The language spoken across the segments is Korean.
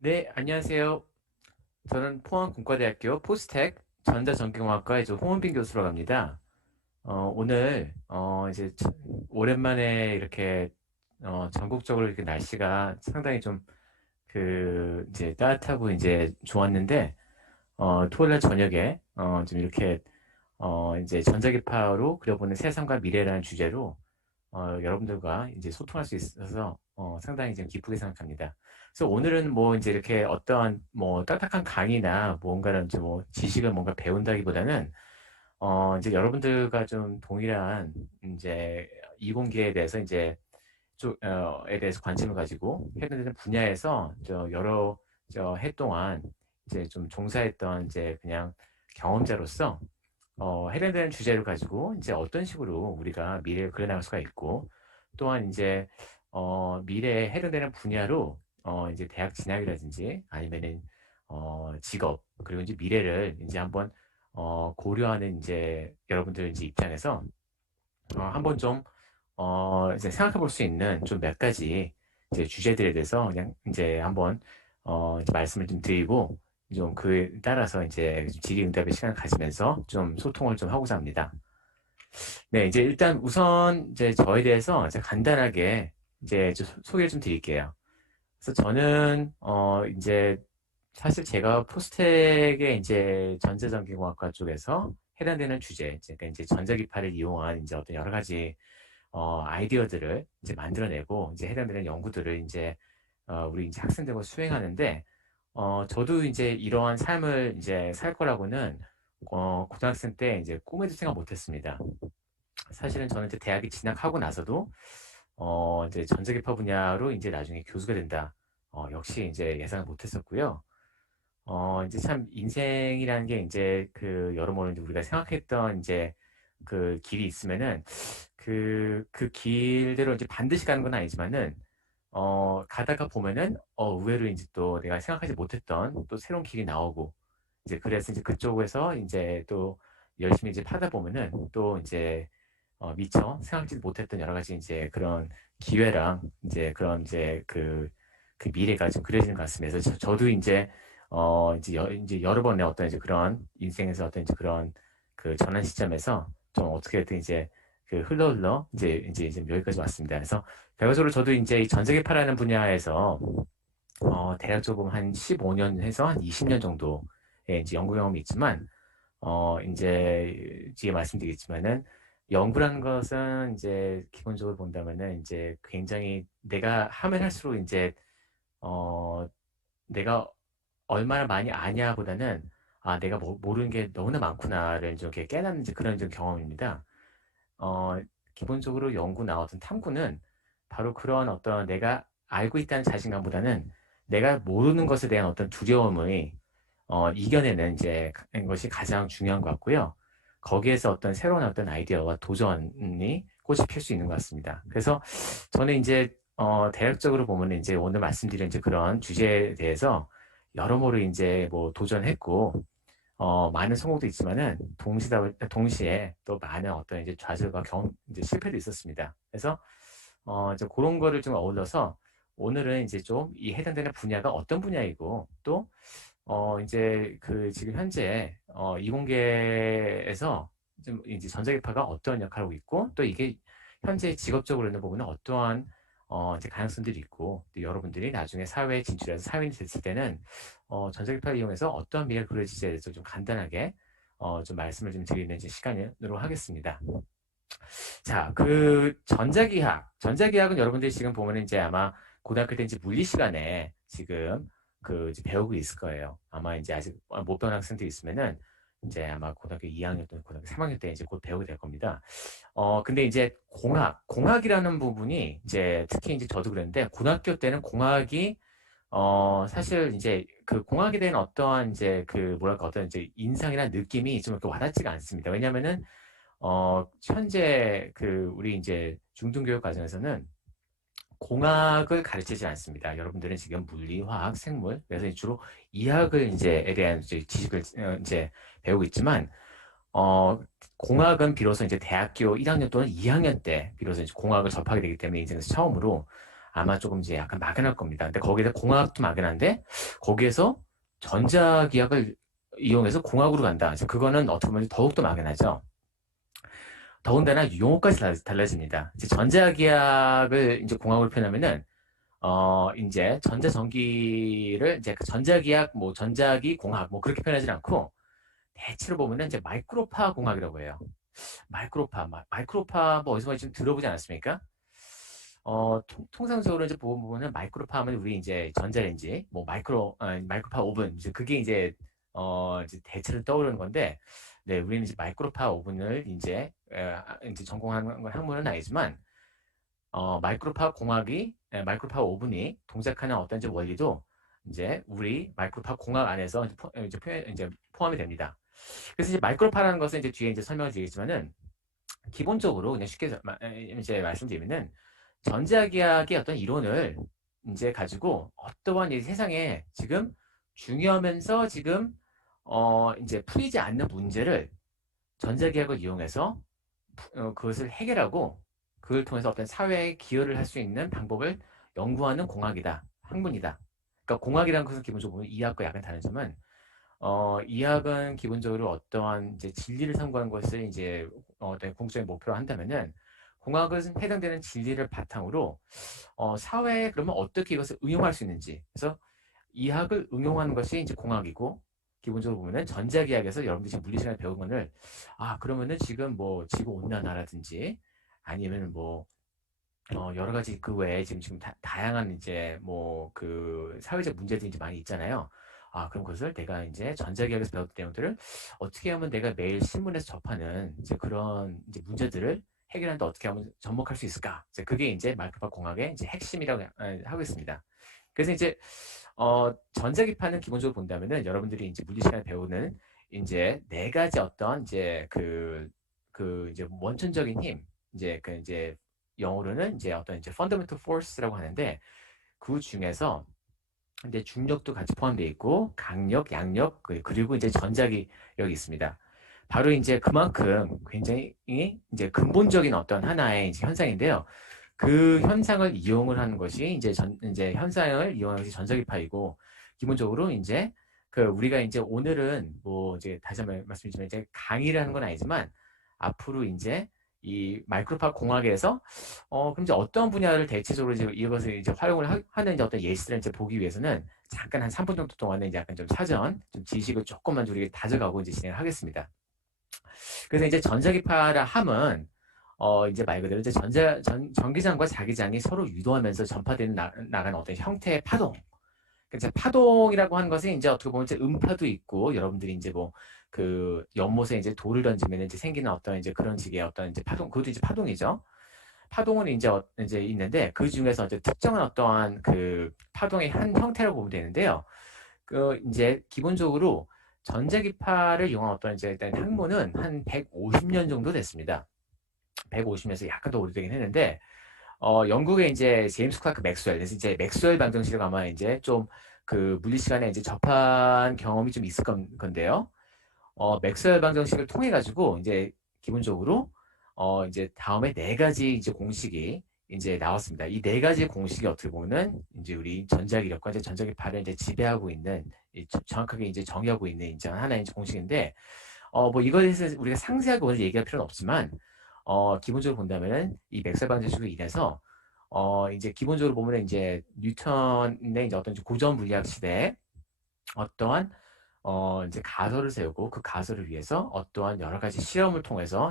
네, 안녕하세요. 저는 포항공과대학교 포스텍 전자전기공학과의 홍은빈 교수로 갑니다. 오늘 이제 오랜만에 이렇게 전국적으로 이렇게 날씨가 상당히 좀 이제 따뜻하고 이제 좋았는데 토요일 날 저녁에 좀 이렇게 이제 전자기파로 그려보는 세상과 미래라는 주제로 여러분들과 이제 소통할 수 있어서 상당히 좀 기쁘게 생각합니다. 그래서 오늘은 뭐 이제 이렇게 어떠한 뭐 딱딱한 강의나 뭔가를 이제 뭐 지식을 뭔가 배운다기보다는 이제 여러분들과 좀 동일한 이제 이공계에 대해서 이제 에 대해서 관심을 가지고 해당되는 분야에서 여러 해 동안 이제 좀 종사했던 이제 그냥 경험자로서 해당되는 주제를 가지고 이제 어떤 식으로 우리가 미래를 그려나갈 수가 있고 또한 이제 미래에 해당되는 분야로 이제 대학 진학이라든지 아니면은 직업 그리고 이제 미래를 이제 한번 고려하는 이제 여러분들 이제 입장에서 한번 좀 이제 생각해 볼 수 있는 좀 몇 가지 이제 주제들에 대해서 그냥 이제 한번 이제 말씀을 좀 드리고 좀 그에 따라서 이제 질의응답의 시간을 가지면서 좀 소통을 좀 하고자 합니다. 네, 이제 일단 우선 이제 저에 대해서 이제 간단하게 이제 좀 소개를 좀 드릴게요. 그래서 저는 이제 사실 제가 포스텍의 이제 전자전기공학과 쪽에서 해당되는 주제, 그러니까 이제 전자기파를 이용한 이제 어떤 여러 가지 아이디어들을 이제 만들어내고 이제 해당되는 연구들을 이제 우리 이제 학생들과 수행하는데 저도 이제 이러한 삶을 이제 살 거라고는 고등학생 때 이제 꿈에도 생각 못했습니다. 사실은 저는 이제 대학에 진학하고 나서도 이제 전자기파 분야로 이제 나중에 교수가 된다. 역시 이제 예상을 못했었고요. 이제 참 인생이라는 게 이제 여러모로 이제 우리가 생각했던 이제 그 길이 있으면은 그 길대로 이제 반드시 가는 건 아니지만은 가다가 보면은 의외로 이제 또 내가 생각하지 못했던 또 새로운 길이 나오고 이제 그래서 이제 그쪽에서 이제 또 열심히 이제 파다 보면은 또 이제 미처 생각지 못했던 여러 가지 이제 그런 기회랑 이제 그런 이제 그 미래가 좀 그려지는 것 같습니다. 그래서 저도 이제 여러 번의 어떤 이제 그런 인생에서 어떤 이제 그런 그 전환 시점에서 좀 어떻게든 이제 흘러 이제 여기까지 왔습니다. 그래서 결과적으로 저도 이제 이 전세계파라는 분야에서 대략적으로 보면 한 15년 해서 한 20년 정도의 이제 연구 경험이 있지만 이제 뒤에 말씀드리겠지만은 연구라는 것은 이제 기본적으로 본다면은 이제 굉장히 내가 하면 할수록 이제 어 내가 얼마나 많이 아냐보다는 내가 모르는 게 너무나 많구나를 좀 이렇게 깨닫는 이제 그런 좀 경험입니다. 어 기본적으로 연구나 어떤 탐구는 바로 그런 어떤 내가 알고 있다는 자신감보다는 내가 모르는 것에 대한 어떤 두려움을 이겨내는 이제 것이 가장 중요한 것 같고요. 거기에서 어떤 새로운 어떤 아이디어와 도전이 꽃이 필 수 있는 것 같습니다. 그래서 저는 이제 대략적으로 보면 이제 오늘 말씀드린 이제 그런 주제에 대해서 여러모로 이제 뭐 도전했고 많은 성공도 있지만은 동시에 또 많은 어떤 이제 좌절과 이제 실패도 있었습니다. 그래서 이제 그런 거를 좀 어울러서 오늘은 이제 좀 이 해당되는 분야가 어떤 분야이고 또 이제 지금 현재 이공계에서 좀 이제 전자기파가 어떤 역할을 하고 있고 또 이게 현재 직업적으로 있는 부분은 어떠한 이제 가능성들이 있고 또 여러분들이 나중에 사회에 진출해서 사회인이 됐을 때는 전자기파를 이용해서 어떠한 미래가 그려질지에 대해서 좀 간단하게 좀 말씀을 좀 드리는 이제 시간으로 하겠습니다. 자, 전자기학은 여러분들이 지금 보면 이제 아마 고등학교 때 이제 물리 시간에 지금 이제 배우고 있을 거예요. 아마 이제 아직 못 배운 학생들이 있으면은 이제 아마 고등학교 2학년 또는 고등학교 3학년 때 이제 곧 배우게 될 겁니다. 근데 이제 공학이라는 부분이 이제 특히 이제 저도 그랬는데 고등학교 때는 공학이 사실 이제 그 공학에 대한 어떠한 이제 뭐랄까 어떤 이제 인상이나 느낌이 좀 이렇게 와닿지가 않습니다. 왜냐면은 현재 우리 이제 중등교육 과정에서는 공학을 가르치지 않습니다. 여러분들은 지금 물리, 화학, 생물, 그래서 주로 이학을 이제에 대한 이제 지식을 이제 배우고 있지만, 어, 공학은 비로소 이제 대학교 1학년 또는 2학년 때 비로소 이제 공학을 접하게 되기 때문에 인생에서 처음으로 아마 조금 이제 약간 막연할 겁니다. 근데 거기에서 공학도 막연한데 거기에서 전자기학을 이용해서 공학으로 간다. 그래서 그거는 어떻게 보면 더욱더 막연하죠. 더군다나 용어까지 달라집니다. 이제 전자기학을 이제 공학으로 표현하면은 이제 전자전기를 이제 그 전자기학, 뭐 전자기 공학, 뭐 그렇게 표현하지 않고 대체로 보면은 이제 마이크로파 공학이라고 해요. 마이크로파 뭐 어디서 좀 들어보지 않았습니까? 통상적으로 이제 보면은 마이크로파 하면 우리 이제 전자레인지, 뭐 마이크로파 오븐, 이제 그게 이제 대체로 떠오르는 건데, 네, 우리는 이제 마이크로파 오븐을 이제 전공하는 학문은 아니지만, 마이크로파 오븐이 동작하는 어떤 이제 원리도 이제 우리 마이크로파 공학 안에서 이제 포함이 됩니다. 그래서 이제 마이크로파라는 것은 이제 뒤에 이제 설명을 드리겠지만은 기본적으로 그냥 쉽게 이제 말씀드리면은 전자기학의 어떤 이론을 이제 가지고 어떠한 이 세상에 지금 중요하면서 지금 이제 풀리지 않는 문제를 전자기학을 이용해서 그것을 해결하고 그걸 통해서 어떤 사회에 기여를 할 수 있는 방법을 연구하는 공학이다, 학문이다. 그러니까 공학이라는 것은 기본적으로 이학과 약간 다른 점은 이학은 기본적으로 어떠한 이제 진리를 탐구하는 것을 이제 어떤 공적인 목표로 한다면은 공학은 해당되는 진리를 바탕으로 사회에 그러면 어떻게 이것을 응용할 수 있는지. 그래서 이학을 응용하는 것이 이제 공학이고 기본적으로 보면은 전자기학에서 여러분들이 지금 물리 시간에 배운 거를 그러면은 지금 뭐 지구 온난화라든지 아니면 뭐 여러 가지 그 외에 지금 다양한 이제 뭐 그 사회적 문제들이 이제 많이 있잖아요. 그럼 그것을 내가 이제 전자기학에서 배웠던 내용들을 어떻게 하면 내가 매일 신문에서 접하는 이제 그런 이제 문제들을 해결하는데 어떻게 하면 접목할 수 있을까? 이제 그게 이제 마이크로파 공학의 이제 핵심이라고 하고 있습니다. 그래서 이제 전자기파는 기본적으로 본다면은 여러분들이 이제 물리 시간에 배우는 이제 네 가지 어떤 이제 그 이제 원천적인 힘 이제 영어로는 이제 어떤 이제 fundamental force라고 하는데 그 중에서 이제 중력도 같이 포함되어 있고 강력, 양력 그리고 이제 전자기력이 있습니다. 바로 이제 그만큼 굉장히 이제 근본적인 어떤 하나의 이제 현상인데요. 그 현상을 이용을 하는 것이 이제 현상을 이용하는 것이 전자기파이고 기본적으로 이제 그 우리가 이제 오늘은 뭐 이제 다시 한번 말씀드리지만 이제 강의를 하는 건 아니지만 앞으로 이제 이 마이크로파 공학에서 그럼 이제 어떤 분야를 대체적으로 이제 이것을 이제 활용을 하는 이제 어떤 예시들을 이제 보기 위해서는 잠깐 한 3분 정도 동안은 이제 약간 좀 사전 좀 지식을 조금만 우리가 다져가고 이제 진행을 하겠습니다. 그래서 이제 전자기파라 함은 이제 말 그대로 이제 전기장과 자기장이 서로 유도하면서 전파되는 나가는 어떤 형태의 파동. 그러니까 파동이라고 하는 것은 이제 어떻게 보면 이제 음파도 있고 여러분들이 이제 뭐 그 연못에 이제 돌을 던지면 이제 생기는 어떤 이제 그런 식의 어떤 이제 파동, 그것도 이제 파동이죠. 파동은 이제 있는데 그 중에서 이제 특정한 어떠한 그 파동의 한 형태라고 보면 되는데요. 그 이제 기본적으로 전자기파를 이용한 어떤 이제 일단 학문은 한 150년 정도 됐습니다. 150년에서 약간 더 오래되긴 했는데 영국의 이제 제임스 클라크 맥스웰, 그래서 이제 맥스웰 방정식을 아마 이제 좀 그 물리 시간에 이제 접한 경험이 좀 있을 건데요. 맥스웰 방정식을 통해 가지고 이제 기본적으로 이제 다음에 네 가지 이제 공식이 이제 나왔습니다. 이 네 가지 공식이 어떻게 보면은 이제 우리 전자기력과 이제 전자기파를 이제 지배하고 있는 정확하게 이제 정의하고 있는 이제 하나의 이제 공식인데 뭐 이거에 대해서 우리가 상세하게 오늘 얘기할 필요는 없지만 기본적으로 본다면은 이 맥스웰 방정식으로 인해서 이제 기본적으로 보면은 이제 뉴턴의 이제 어떤 고전 물리학 시대에 어떠한 이제 가설을 세우고 그 가설을 위해서 어떠한 여러 가지 실험을 통해서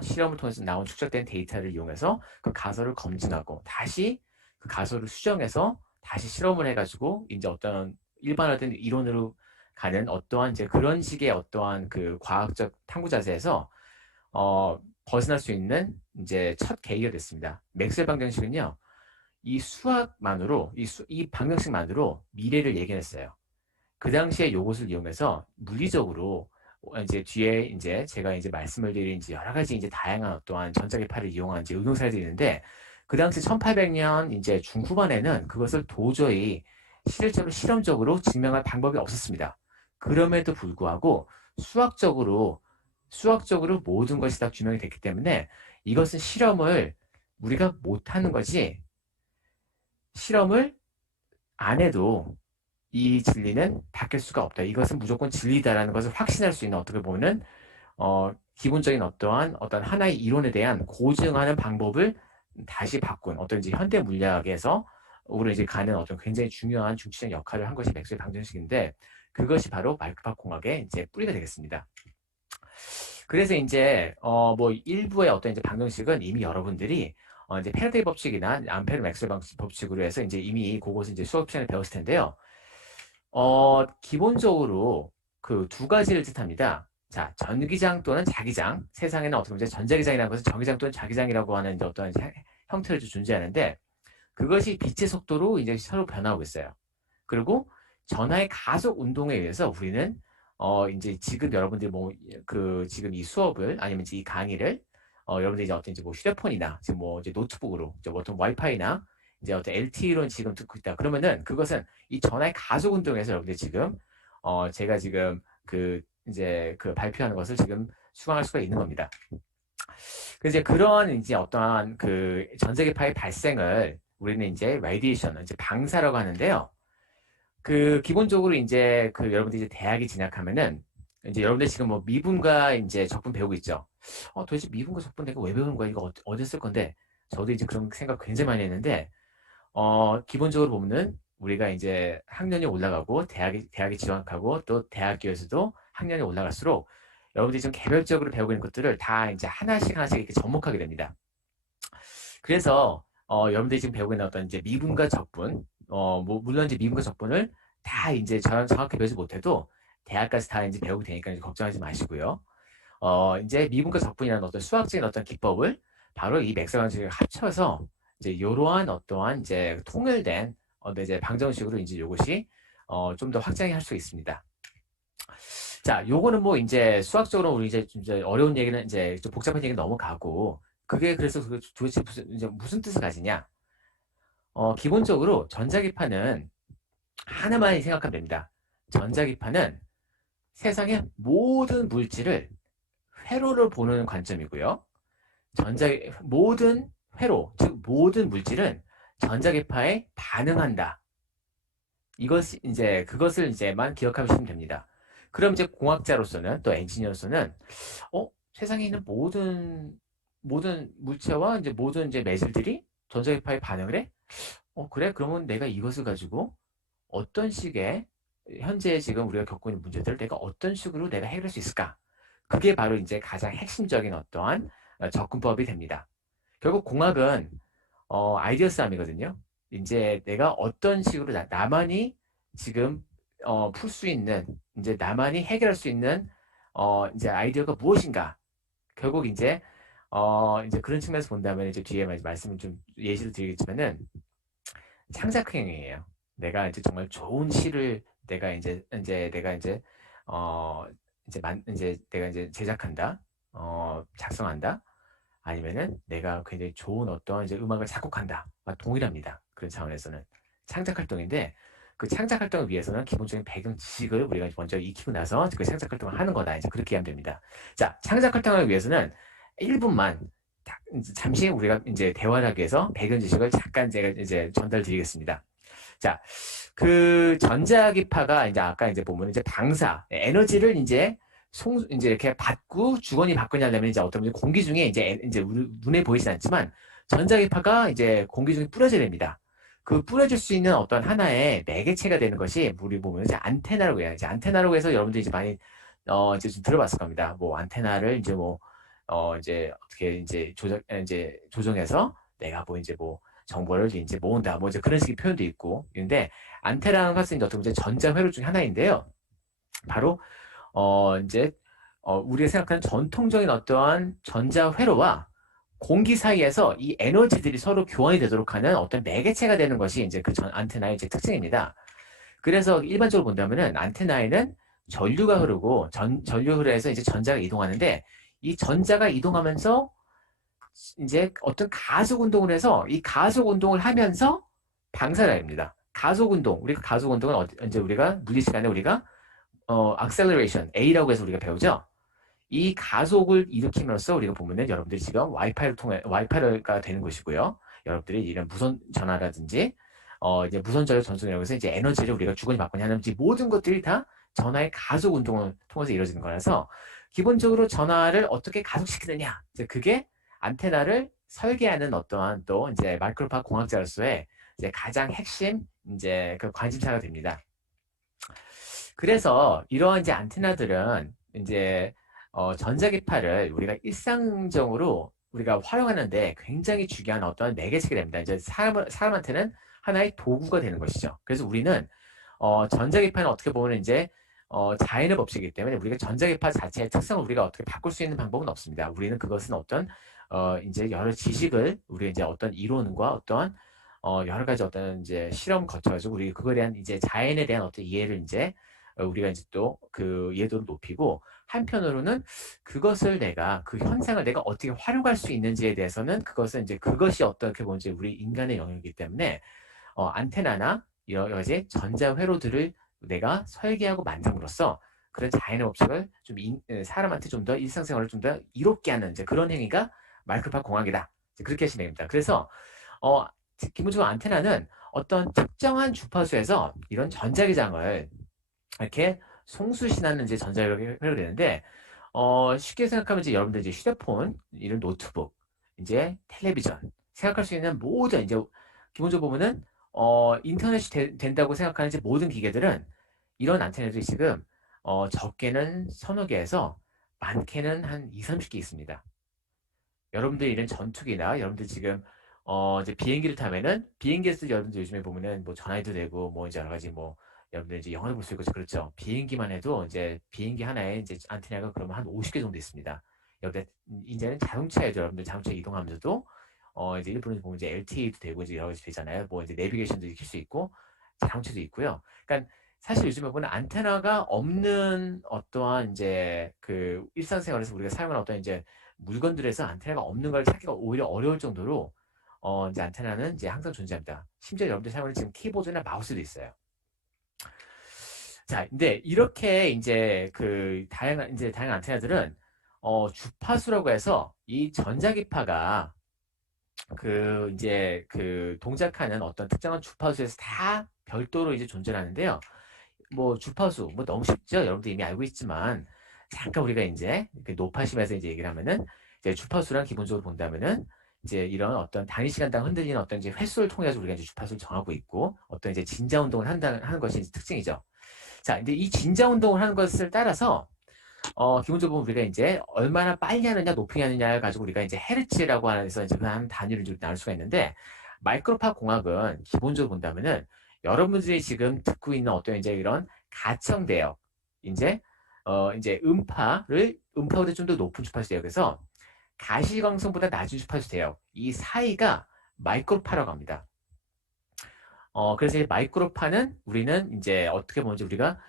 나온 축적된 데이터를 이용해서 그 가설을 검증하고 다시 그 가설을 수정해서 다시 실험을 해가지고 이제 어떤 일반화된 이론으로 가는 어떠한 이제 그런 식의 어떠한 그 과학적 탐구 자세에서 벗어날 수 있는 이제 첫 계기가 됐습니다. 맥스웰 방정식은요, 이 수학만으로 이 방정식만으로 미래를 예견했어요. 그 당시에 요것을 이용해서 물리적으로 이제 뒤에 이제 제가 이제 말씀을 드린 이제 여러 가지 이제 다양한 어떠한 전자기파를 이용한 이제 응용 사례들이 있는데 그 당시 1800년 이제 중후반에는 그것을 도저히 실질적으로 실험적으로 증명할 방법이 없었습니다. 그럼에도 불구하고 수학적으로 모든 것이 다 규명이 됐기 때문에 이것은 실험을 우리가 못하는 것이 실험을 안 해도 이 진리는 바뀔 수가 없다. 이것은 무조건 진리다라는 것을 확신할 수 있는 어떻게 보면은 기본적인 어떤 하나의 이론에 대한 고증하는 방법을 다시 바꾼 어떤 이제 현대 물리학에서 우리가 이제 가는 어떤 굉장히 중요한 중추적 역할을 한 것이 맥스웰 방정식인데 그것이 바로 마이크로파 공학의 이제 뿌리가 되겠습니다. 그래서 이제 뭐 일부의 어떤 이제 방정식은 이미 여러분들이 이제 패러데이 법칙이나 암페르 맥스웰 법칙으로 해서 이제 이미 그것을 이제 수업 시간에 배웠을 텐데요. 기본적으로 그 두 가지를 뜻합니다. 자, 전기장 또는 자기장. 세상에는 어떻게 보면 전자기장이라는 것은 전기장 또는 자기장이라고 하는 이제 어떤 형태로 존재하는데 그것이 빛의 속도로 이제 서로 변하고 있어요. 그리고 전하의 가속 운동에 의해서 우리는 이제 지금 여러분들이 뭐 그 지금 이 수업을 아니면 이 강의를 여러분들이 이제 어떤 이제 뭐 휴대폰이나 지금 뭐 이제 노트북으로 이제 뭐 어떤 와이파이나 이제 어떤 LTE로 지금 듣고 있다. 그러면은 그것은 이 전하의 가속 운동에서 여러분들 지금 제가 지금 그 이제 그 발표하는 것을 지금 수강할 수가 있는 겁니다. 그래서 이제 그런 이제 어떠한 그 전자기파의 발생을 우리는 이제 레디에이션, 이제 방사라고 하는데요. 그 기본적으로 이제 그 여러분들이 이제 대학에 진학하면은 이제 여러분들 지금 뭐 미분과 이제 적분 배우고 있죠. 도대체 미분과 적분 내가 왜 배우는 거야? 이거 어디 쓸 건데? 저도 이제 그런 생각 굉장히 많이 했는데 기본적으로 보면은 우리가 이제 학년이 올라가고 대학에 지원하고 또 대학교에서도 학년이 올라갈수록 여러분들이 좀 개별적으로 배우고 있는 것들을 다 이제 하나씩 이렇게 접목하게 됩니다. 그래서 여러분들이 지금 배우고 있는 어떤 이제 미분과 적분, 뭐 물론 이제 미분과 적분을 다 이제 정확히 배우지 못해도 대학까지 다 이제 배우게 되니까 이제 걱정하지 마시고요. 이제 미분과 적분이라는 어떤 수학적인 어떤 기법을 바로 이 맥스웰 방정식을 합쳐서 이제 이러한 어떠한 이제 통일된 이제 방정식으로 이제 이것이 좀 더 확장할 수 있습니다. 자, 요거는 뭐 이제 수학적으로 우리 이제 어려운 얘기는 이제 좀 복잡한 얘기는 넘어가고 그게 그래서 그 도대체 무슨 뜻을 가지냐? 기본적으로 전자기파는 하나만 생각하면 됩니다. 전자기파는 세상의 모든 물질을 회로를 보는 관점이고요. 모든 회로, 즉 모든 물질은 전자기파에 반응한다. 그것을 이제만 기억하시면 됩니다. 그럼 이제 공학자로서는 또 엔지니어로서는 세상에 있는 모든 물체와 이제 모든 이제 매질들이 전자기파에 반응을 해? 그래? 그러면 내가 이것을 가지고 어떤 식의 현재 지금 우리가 겪고 있는 문제들을 내가 어떤 식으로 내가 해결할 수 있을까? 그게 바로 이제 가장 핵심적인 어떠한 접근법이 됩니다. 결국 공학은 아이디어 싸움이거든요. 이제 내가 어떤 식으로 나만이 지금 풀 수 있는 이제 나만이 해결할 수 있는 이제 아이디어가 무엇인가? 결국 이제 그런 측면에서 본다면 이제 뒤에 말씀을 좀 예시를 드리겠지만은 창작행위예요. 내가 이제 정말 좋은 시를 내가 이제 내가 이제 제작한다, 작성한다. 아니면은 내가 굉장히 좋은 어떤 이제 음악을 작곡한다. 동일합니다. 그런 차원에서는 창작 활동인데 그 창작 활동을 위해서는 기본적인 배경 지식을 우리가 먼저 익히고 나서 그 창작 활동을 하는 거다. 이제 그렇게 하면 됩니다. 자, 창작 활동을 위해서는 1분만 잠시 우리가 이제 대화를 하기 위해서 배경 지식을 잠깐 제가 이제 전달드리겠습니다. 자, 그 전자기파가 이제 아까 이제 보면 이제 방사, 에너지를 이제 이렇게 받고 주거니 받거니 하려면 이제 어떤 공기 중에 이제 눈에 보이진 않지만 전자기파가 이제 공기 중에 뿌려져야 됩니다. 그 뿌려질 수 있는 어떤 하나의 매개체가 되는 것이 우리 보면 이제 안테나라고 해요. 이제 안테나라고 해서 여러분들이 이제 많이 이제 좀 들어봤을 겁니다. 뭐 안테나를 이제 뭐 이제 어떻게 이제 조정해서 내가 뭐 이제 뭐 정보를 이제 모은다. 뭐 이제 그런 식의 표현도 있고. 근데 안테나는 사실 이제 어떻게 보면 전자회로 중 하나인데요. 바로 이제 우리가 생각하는 전통적인 어떠한 전자회로와 공기 사이에서 이 에너지들이 서로 교환이 되도록 하는 어떤 매개체가 되는 것이 이제 그 안테나의 이제 특징입니다. 그래서 일반적으로 본다면은 안테나에는 전류가 흐르고 전류 흐르면서 이제 전자가 이동하는데 이 전자가 이동하면서 이제 어떤 가속 운동을 해서 이 가속 운동을 하면서 방사를 합니다. 우리가 가속 운동은 이제 우리가 물리 시간에 우리가 acceleration A라고 해서 우리가 배우죠. 이 가속을 일으킴으로써 우리가 보면은 여러분들이 지금 와이파이가 되는 것이고요. 여러분들이 이런 무선 전화라든지 이제 무선전력 전송이라고 해서 이제 에너지를 우리가 주거니 받거니 하는 이 모든 것들이 다 전하의 가속 운동을 통해서 이루어지는 거라서 기본적으로 전하를 어떻게 가속시키느냐. 이제 그게 안테나를 설계하는 어떠한 또 이제 마이크로파 공학자로서의 이제 가장 핵심 이제 그 관심사가 됩니다. 그래서 이러한 이제 안테나들은 이제 전자기파를 우리가 일상적으로 우리가 활용하는데 굉장히 중요한 어떠한 매개체가 됩니다. 이제 사람한테는 하나의 도구가 되는 것이죠. 그래서 우리는 전자기파는 어떻게 보면 이제 자연의 법칙이기 때문에 우리가 전자기파 자체의 특성을 우리가 어떻게 바꿀 수 있는 방법은 없습니다. 우리는 그것은 어떤 이제 여러 지식을 우리 이제 어떤 이론과 어떠한 여러 가지 어떤 이제 실험 거쳐가지고 우리 그거에 대한 이제 자연에 대한 어떤 이해를 이제 우리가 이제 또 그 이해도를 높이고 한편으로는 그것을 내가 그 현상을 내가 어떻게 활용할 수 있는지에 대해서는 그것은 이제 그것이 어떻게 보면 이제 우리 인간의 영역이기 때문에 안테나나 여러 가지 전자회로들을 내가 설계하고 만듦으로써 그런 자연의 법칙을 좀 사람한테 좀 더 일상생활을 좀 더 이롭게 하는 이제 그런 행위가 마이크로파 공학이다. 그렇게 하시면 됩니다. 그래서 어, 기본적으로 안테나는 어떤 특정한 주파수에서 이런 전자기장을 이렇게 송수신하는 이제 전자기장을 되는데 쉽게 생각하면 이제 여러분들 이제 휴대폰, 이런 노트북, 이제 텔레비전 생각할 수 있는 모든 이제 기본적으로 보면은 인터넷이 된다고 생각하는 이제 모든 기계들은 이런 안테나들이 지금 적게는 서너 개에서 많게는 한 2, 30개 있습니다. 여러분들 이런 전투기나 여러분들 지금 이제 비행기를 타면은 비행기에서 여러분들 요즘에 보면은 뭐 전화해도 되고 뭐 이제 여러 가지 뭐 여러분들 이제 영화를 볼 수 있고 그렇죠. 비행기만 해도 이제 비행기 하나에 이제 안테나가 그러면 한 50개 정도 있습니다. 여기 이제는 자동차에도 여러분들 자동차 이동하면서도 이제 일본에서 보면 이제 LTE도 되고 이제 여러 가지 되잖아요. 뭐 이제 내비게이션도 익힐 수 있고 자동차도 있고요. 그러니까 사실 요즘에 보면 안테나가 없는 어떠한 이제 그 일상생활에서 우리가 사용하는 어떤 이제 물건들에서 안테나가 없는 걸 찾기가 오히려 어려울 정도로 이제 안테나는 이제 항상 존재합니다. 심지어 여러분들 사용하는 지금 키보드나 마우스도 있어요. 자, 근데 이렇게 이제 그 다양한 안테나들은 주파수라고 해서 이 전자기파가 그 이제 그 동작하는 어떤 특정한 주파수에서 다 별도로 이제 존재하는데요. 뭐 주파수 뭐 너무 쉽죠. 여러분들 이미 알고 있지만 잠깐 우리가 이제 그 노파심에서 이제 얘기를 하면은 이제 주파수랑 기본적으로 본다면은 이제 이런 어떤 단위 시간당 흔들리는 어떤 이제 횟수를 통해서 우리가 이제 주파수를 정하고 있고 어떤 이제 진자 운동을 하는 것이 이제 특징이죠. 자, 근데 이 진자 운동을 하는 것을 따라서 기본적으로 우리가 이제 얼마나 빨리 하느냐 높이 하느냐를 가지고 우리가 이제 헤르츠라고 하면서 이제 한 단위를 좀 나눌 수가 있는데 마이크로파 공학은 기본적으로 본다면은 여러분들이 지금 듣고 있는 어떤 이제 이런 가청대역 이제 음파보다 좀 더 높은 주파수 대역에서 가시광선보다 낮은 주파수 대역 이 사이가 마이크로파라고 합니다. 그래서 이 마이크로파는 우리는 이제 어떻게 보면 우리가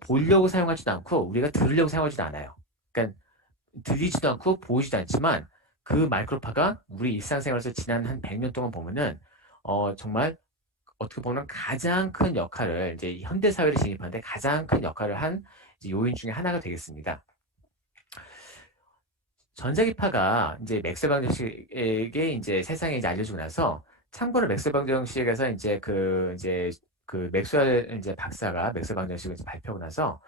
보려고 사용하지도 않고 우리가 들으려고 사용하지도 않아요. 그러니까 들리지도 않고 보이지도 않지만 그 마이크로파가 우리 일상생활에서 지난 한 100년 동안 보면은 정말 어떻게 보면 가장 큰 역할을 이제 현대 사회를 진입하는데 가장 큰 역할을 한 요인 중에 하나가 되겠습니다. 전자기파가 이제 맥스웰 방정식에게 이제 세상에 이제 알려주고 나서 참고로 맥스웰 방정식에서 이제 그 맥스웰 이제 박사가 맥스웰 방정식을 이제 발표하고 나서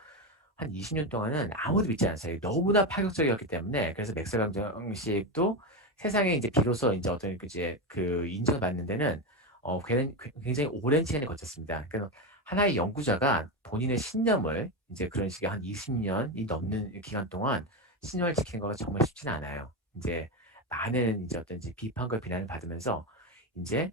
한 20년 동안은 아무도 믿지 않았어요. 너무나 파격적이었기 때문에 그래서 맥스웰 방정식도 세상에 이제 비로소 이제 어떤 이제 그 인정을 받는 데는 굉장히 오랜 시간이 거쳤습니다. 그러니까 하나의 연구자가 본인의 신념을 이제 그런 식의 한 20년이 넘는 기간 동안 신념을 지키는 거가 정말 쉽지는 않아요. 이제 많은 이제 어떤 이제 비판과 비난을 받으면서 이제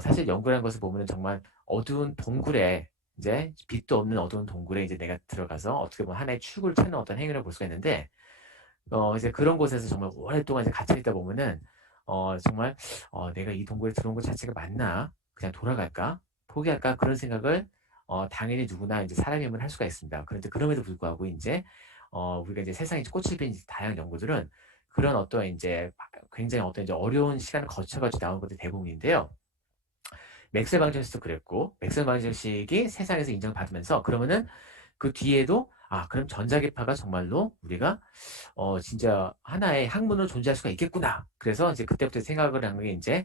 사실 연구라는 것을 보면은 정말 어두운 동굴에 이제 빛도 없는 어두운 동굴에 이제 내가 들어가서 어떻게 보면 하나의 출구를 찾는 어떤 행위를 볼 수가 있는데 이제 그런 곳에서 정말 오랫동안 이제 갇혀 있다 보면은 정말 내가 이 동굴에 들어온 것 자체가 맞나? 그냥 돌아갈까? 포기할까? 그런 생각을 당연히 누구나 이제 사람이면 할 수가 있습니다. 그런데 그럼에도 불구하고 이제 우리가 이제 세상에 꽃을 핀 다양한 연구들은 그런 어떤 이제 굉장히 어떤 이제 어려운 시간을 거쳐가지고 나온 것들이 대부분인데요. 맥스웰 방정식도 그랬고 맥스웰 방정식이 세상에서 인정받으면서 그러면은 그 뒤에도 그럼 전자기파가 정말로 우리가 진짜 하나의 학문으로 존재할 수가 있겠구나. 그래서 이제 그때부터 생각을 한 게 이제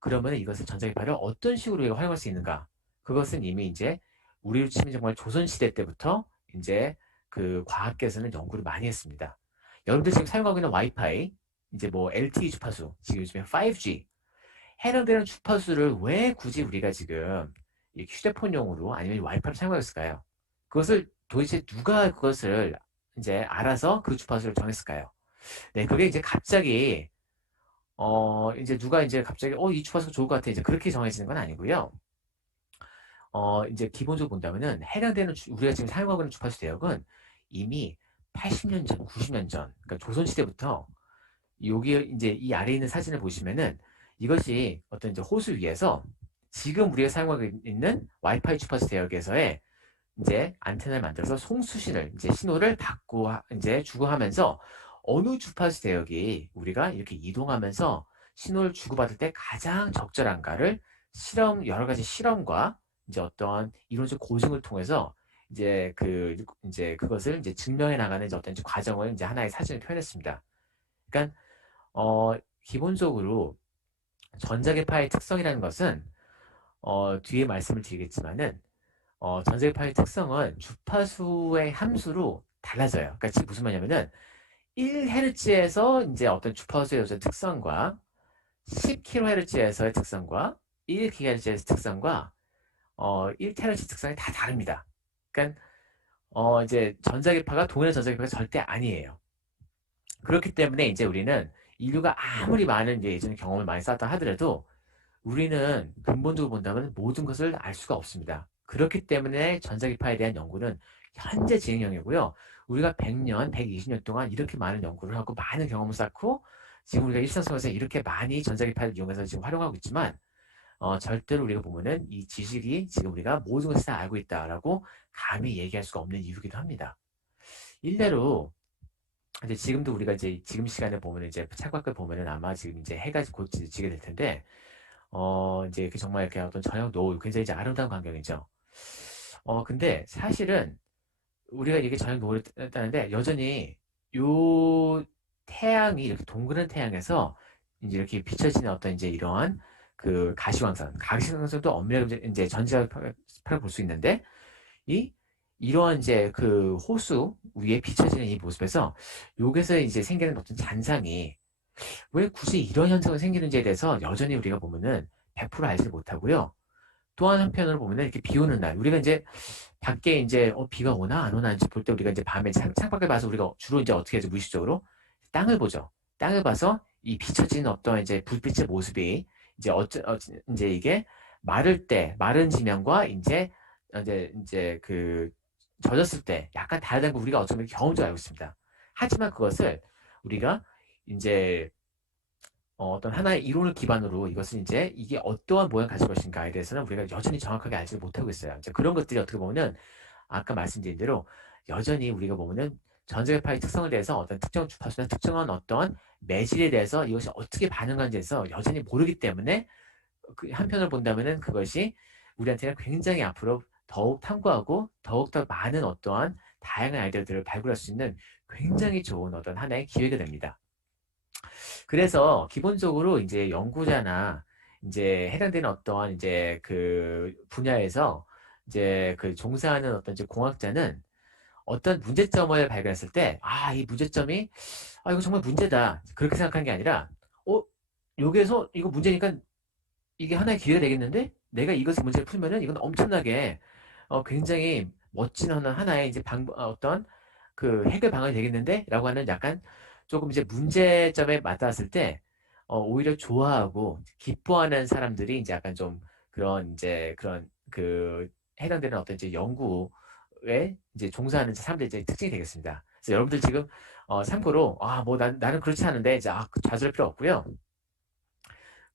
그러면 이것을 전자기파를 어떤 식으로 우리가 활용할 수 있는가? 그것은 이미 이제 우리로 치면 정말 조선시대 때부터 이제 그 과학계에서는 연구를 많이 했습니다. 여러분들 지금 사용하고 있는 와이파이, 이제 뭐 LTE 주파수, 지금 요즘에 5G, 해당되는 주파수를 왜 굳이 우리가 지금 이 휴대폰용으로 아니면 와이파이를 사용하였을까요? 그것을 도대체 누가 그것을 이제 알아서 그 주파수를 정했을까요? 네, 그게 이제 갑자기 이제 누가 이제 갑자기 이 주파수가 좋을 것 같아 이제 그렇게 정해지는 건 아니고요. 이제 기본적으로 본다면은 해당되는 우리가 지금 사용하고 있는 주파수 대역은 이미 80년 전, 90년 전, 그러니까 조선시대부터 여기 이제 이 아래에 있는 사진을 보시면은 이것이 어떤 이제 호수 위에서 지금 우리가 사용하고 있는 와이파이 주파수 대역에서의 이제 안테나를 만들어서 송수신을 이제 신호를 받고 이제 주고 하면서 어느 주파수 대역이 우리가 이렇게 이동하면서 신호를 주고받을 때 가장 적절한가를 여러 가지 실험과 이제 어떤 이론적 고증을 통해서 이제 그것을 이제 증명해 나가는 이제 어떤 이제 과정을 이제 하나의 사진을 표현했습니다. 그러니까 기본적으로 전자기파의 특성이라는 것은 뒤에 말씀을 드리겠지만은 전자기파의 특성은 주파수의 함수로 달라져요. 그러니까 지금 무슨 말이냐면은 1Hz에서 이제 어떤 주파수의 어떤 특성과 10kHz에서의 특성과 1GHz의 특성과 1THz 특성이 다 다릅니다. 그러니까 이제 전자기파가 동일한 전자기파가 절대 아니에요. 그렇기 때문에 이제 우리는 인류가 아무리 많은 이제 예전에 경험을 많이 쌓았다 하더라도 우리는 근본적으로 본다면 모든 것을 알 수가 없습니다. 그렇기 때문에 전자기파에 대한 연구는 현재 진행형이고요. 우리가 100년, 120년 동안 이렇게 많은 연구를 하고 많은 경험을 쌓고 지금 우리가 일상생활에서 이렇게 많이 전자기파를 이용해서 지금 활용하고 있지만 절대로 우리가 보면은 이 지식이 지금 우리가 모든 것을 다 알고 있다라고 감히 얘기할 수가 없는 이유기도 합니다. 일례로 이제 지금도 우리가 이제 지금 시간에 보면 이제 창밖을 보면은 아마 지금 이제 해가 곧 지게 될 텐데 이제 이렇게 정말 이렇게 어떤 저녁 노을 굉장히 이제 아름다운 광경이죠. 근데 사실은 우리가 이게 저녁 노을을 했다는데 여전히 요 태양이 이렇게 동그란 태양에서 이제 이렇게 비춰지는 어떤 이제 이러한 그 가시광선도 엄밀하게 이제 전자파를 볼 수 있는데 이 이러한 이제 그 호수 위에 비춰지는 이 모습에서 여기서 이제 생기는 어떤 잔상이 왜 굳이 이런 현상이 생기는지에 대해서 여전히 우리가 보면은 100% 알지 못하고요. 또한 한편으로 보면은 이렇게 비 오는 날, 우리가 이제 밖에 이제 비가 오나 안 오나 볼 때 우리가 이제 밤에 창밖을 봐서 우리가 주로 이제 어떻게 하죠? 무의식적으로 땅을 보죠. 땅을 봐서 이 비춰지는 어떤 이제 불빛의 모습이 이제 이게 마른 지면과 이제 그 젖었을 때 약간 다르다는 걸 우리가 어쩌면 경험적으로 알고 있습니다. 하지만 그것을 우리가 이제 어떤 하나의 이론을 기반으로 이것은 이제 이게 어떠한 모양을 가질 것인가에 대해서는 우리가 여전히 정확하게 알지 못하고 있어요. 이제 그런 것들이 어떻게 보면은 아까 말씀드린 대로 여전히 우리가 보면은 전자기파의 특성에 대해서 어떤 특정 주파수나 특정한 어떤 매질에 대해서 이것이 어떻게 반응하는지에 대해서 여전히 모르기 때문에 그 한편을 본다면은 그것이 우리한테는 굉장히 앞으로 더욱 탐구하고 더욱더 많은 어떠한 다양한 아이디어들을 발굴할 수 있는 굉장히 좋은 어떤 하나의 기회가 됩니다. 그래서 기본적으로 이제 연구자나 이제 해당되는 어떠한 이제 그 분야에서 이제 그 종사하는 어떤 이제 공학자는 어떤 문제점을 발견했을 때, 이 문제점이, 이거 정말 문제다. 그렇게 생각한 게 아니라, 어, 여기에서 이거 문제니까 이게 하나의 기회가 되겠는데? 내가 이것을 문제를 풀면은 이건 엄청나게, 굉장히 멋진 하나의 이제 어떤 그 해결 방안이 되겠는데? 라고 하는 약간 조금 이제 문제점에 맞닿았을 때, 오히려 좋아하고 기뻐하는 사람들이 이제 약간 좀 그런 그 해당되는 어떤 이제 연구에 이제 종사하는 사람들의 이제 특징이 되겠습니다. 그래서 여러분들 지금, 참고로, 뭐 나는 그렇지 않은데, 이제, 좌절할 필요 없고요.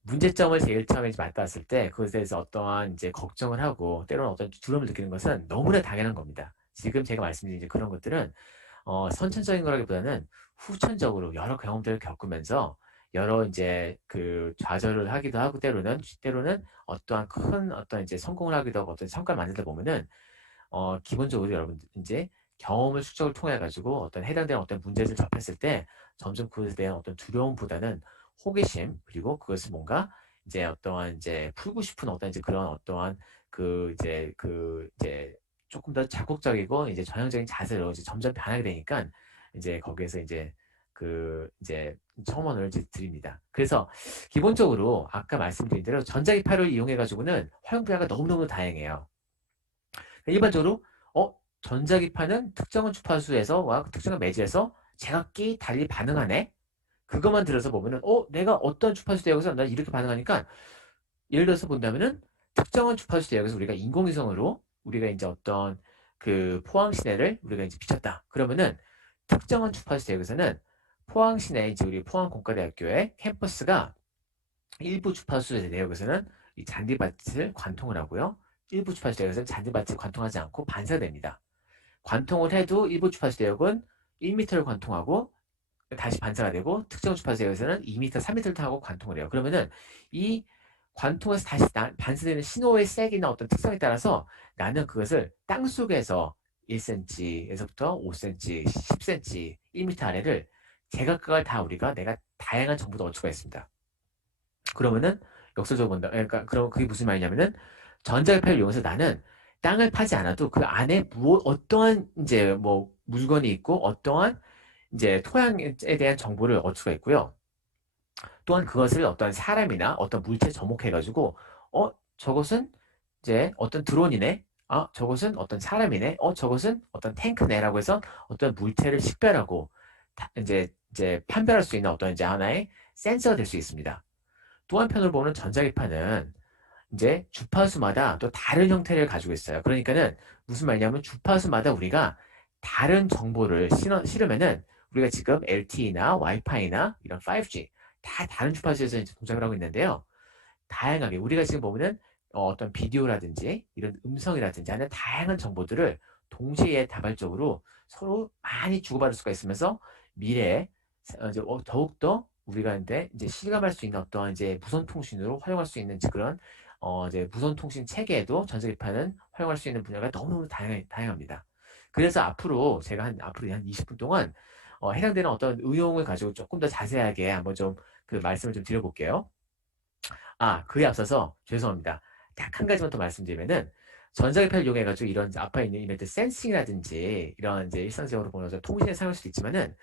문제점을 제일 처음에 맞닿았을 때 그것에 대해서 어떠한 이제 걱정을 하고 때로는 어떤 두려움을 느끼는 것은 너무나 당연한 겁니다. 지금 제가 말씀드린 이제 그런 것들은 선천적인 거라기보다는 후천적으로 여러 경험들을 겪으면서 여러 이제 그 좌절을 하기도 하고 때로는 어떠한 큰 어떤 이제 성공을 하기도 하고 어떤 성과를 만들다 보면은 기본적으로 여러분들 이제 경험을 축적을 통해 가지고 어떤 해당되는 어떤 문제를 접했을 때 점점 그것에 대한 어떤 두려움보다는 호기심 그리고 그것을 뭔가 이제 어떠한 이제 풀고 싶은 어떤 이제 그런 어떠한 그 이제 조금 더 적극적이고 이제 전형적인 자세로 이제 점점 변하게 되니까 이제 거기에서 이제 그 이제 첨언을 이제 드립니다. 그래서 기본적으로 아까 말씀드린 대로 전자기파를 이용해 가지고는 활용 분야가 너무너무 다양해요. 일반적으로 전자기파는 특정한 주파수에서와 특정한 매질에서 제각기 달리 반응하네. 그것만 들어서 보면은 내가 어떤 주파수 대역에서 나 이렇게 반응하니까 예를 들어서 본다면은 특정한 주파수 대역에서 우리가 인공위성으로 우리가 이제 어떤 그 포항 시내를 우리가 이제 비쳤다. 그러면은 특정한 주파수 대역에서는 포항 시내 이제 우리 포항 공과대학교의 캠퍼스가 일부 주파수 대역에서는 이 잔디밭을 관통을 하고요. 일부 주파수 대역에서는 잔디밭을 관통하지 않고 반사됩니다. 관통을 해도 일부 주파수 대역은 1m를 관통하고 다시 반사가 되고 특정 주파수 대역에서는 2m, 3m를 타고 관통을 해요. 그러면은 이 관통에서 다시 반사되는 신호의 색이나 어떤 특성에 따라서 나는 그것을 땅속에서 1cm에서부터 5cm, 10cm, 1m 아래를 제각각을 다 우리가 내가 다양한 정보도 얻을 수가 있습니다. 그러면은 역설적으로 본다. 그러니까 그럼 그게 무슨 말이냐면은 전자기파를 이용해서 나는 땅을 파지 않아도 그 안에 어떠한 이제 뭐 물건이 있고 어떠한 이제 토양에 대한 정보를 얻을 수가 있고요. 또한 그것을 어떤 사람이나 어떤 물체에 접목해가지고 저것은 이제 어떤 드론이네. 저것은 어떤 사람이네. 저것은 어떤 탱크네라고 해서 어떤 물체를 식별하고 이제 판별할 수 있는 어떤 이제 하나의 센서가 될 수 있습니다. 또 한편으로 보면 전자기파는 이제 주파수마다 또 다른 형태를 가지고 있어요. 그러니까는 무슨 말이냐면 주파수마다 우리가 다른 정보를 실으면은 우리가 지금 LTE나 와이파이나 이런 5G 다 다른 주파수에서 이제 동작을 하고 있는데요. 다양하게 우리가 지금 보면은 어떤 비디오라든지 이런 음성이라든지 하는 다양한 정보들을 동시에 다발적으로 서로 많이 주고받을 수가 있으면서 미래에 이제 더욱더 우리가 이제 실감할 수 있는 어떠한 이제 무선 통신으로 활용할 수 있는 그런 이제 무선 통신 체계에도 전자기파는 활용할 수 있는 분야가 너무너무 다양합니다. 그래서 제가 앞으로 한 20분 동안 해당되는 어떤 응용을 가지고 조금 더 자세하게 한번 좀 그 말씀을 좀 드려볼게요. 그에 앞서서 죄송합니다. 딱 한 가지만 더 말씀드리면은 전자기파를 이용해가지고 이런 앞에 있는 이벤트 센싱이라든지 이런 이제 일상적으로 보면서 통신에 사용할 수도 있지만은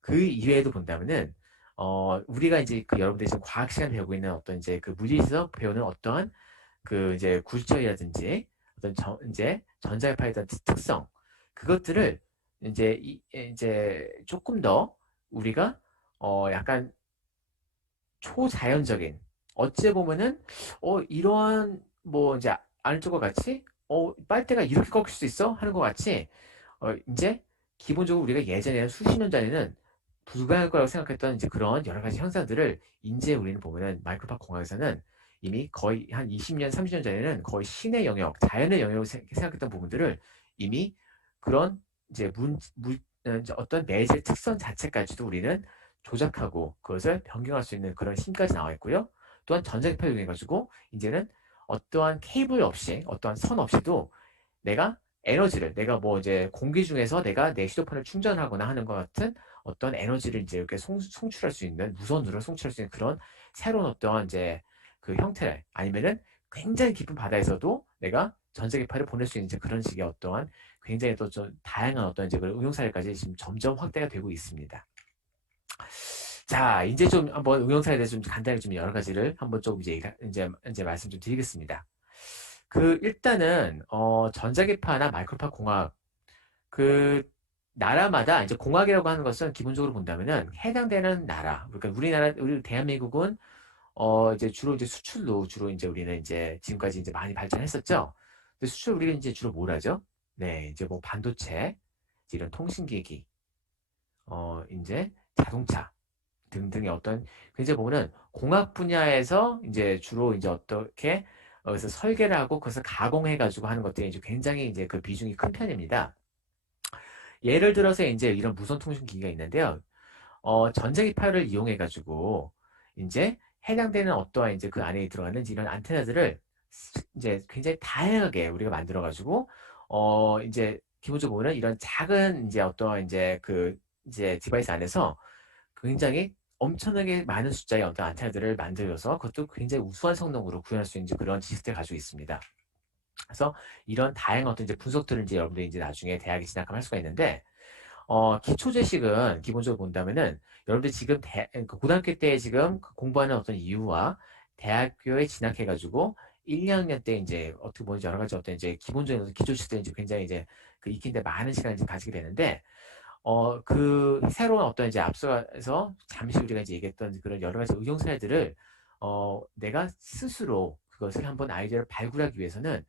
그 이외에도 본다면은 우리가 이제 그 여러분들이 지금 과학 시간 배우고 있는 어떤 이제 그 물리에서 배우는 어떠한 그 이제 구조이라든지 어떤 이제 전자기파의 어떤 특성 그것들을 이제 조금 더 우리가 약간 초자연적인 어찌 보면은 이러한 뭐 이제 아는 쪽과 같이 빨대가 이렇게 꺾일 수 있어 하는 것 같이 이제 기본적으로 우리가 예전에 수십 년 전에는 불가할 거라고 생각했던 이제 그런 여러 가지 현상들을 이제 우리는 보면은 마이크로파 공학에서는 이미 거의 한 20년, 30년 전에는 거의 신의 영역, 자연의 영역으로 생각했던 부분들을 이미 그런 이제 이제 어떤 매질 특성 자체까지도 우리는 조작하고 그것을 변경할 수 있는 그런 힘까지 나와 있고요. 또한 전자기파 이용해 가지고 이제는 어떠한 케이블 없이 어떠한 선 없이도 내가 에너지를 내가 뭐 이제 공기 중에서 내가 내 휴대폰을 충전하거나 하는 것 같은 어떤 에너지를 이제 이렇게 송출할 수 있는 무선으로 송출할 수 있는 그런 새로운 어떤 이제 그 형태를 아니면은 굉장히 깊은 바다에서도 내가 전자기파를 보낼 수 있는 이제 그런 식의 어떠한 굉장히 또 좀 다양한 어떤 이제 그런 응용 사례까지 지금 점점 확대가 되고 있습니다. 자, 이제 좀 한번 응용사에 대해서 좀 간단히 좀 여러 가지를 한번 좀 이제 말씀 좀 드리겠습니다. 일단은 전자기파나 마이크로파 공학 그 나라마다 이제 공학이라고 하는 것은 기본적으로 본다면은 해당되는 나라 그러니까 우리 대한민국은 이제 주로 이제 수출로 주로 이제 우리는 이제 지금까지 이제 많이 발전했었죠. 근데 수출 우리가 이제 주로 뭘 하죠? 네, 이제 뭐 반도체 이런 통신기기 이제 자동차 등등의 어떤 이제 보면은 공학 분야에서 이제 주로 이제 어떻게 그래서 설계를 하고 그것을 가공해 가지고 하는 것들이 이제 굉장히 이제 그 비중이 큰 편입니다. 예를 들어서 이제 이런 무선 통신 기기가 있는데요. 전자기파를 이용해 가지고 이제 해당되는 어떠한 이제 그 안에 들어가는 이런 안테나들을 이제 굉장히 다양하게 우리가 만들어 가지고 이제 기본적으로 보면 이런 작은 이제 어떠한 이제 그 이제 디바이스 안에서 굉장히 엄청나게 많은 숫자의 어떤 안테나들을 만들어서 그것도 굉장히 우수한 성능으로 구현할 수 있는 그런 지식들을 가지고 있습니다. 그래서 이런 다양한 어떤 이제 분석들을 이제 여러분들이 이제 나중에 대학에 진학하면 할 수가 있는데, 기초 지식은 기본적으로 본다면은 여러분들 지금 그 고등학교 때 지금 그 공부하는 어떤 이유와 대학교에 진학해가지고 1, 2학년 때 이제 어떻게 보면 여러 가지 어떤 이제 기본적인 어떤 기초 지식들이 이제 굉장히 이제 그 익히는데 많은 시간을 이제 가지게 되는데, 그 새로운 어떤 이제 앞서서 잠시 우리가 이제 얘기했던 그런 여러 가지 응용 사례들을 내가 스스로 그것을 한번 아이디어를 발굴하기 위해서는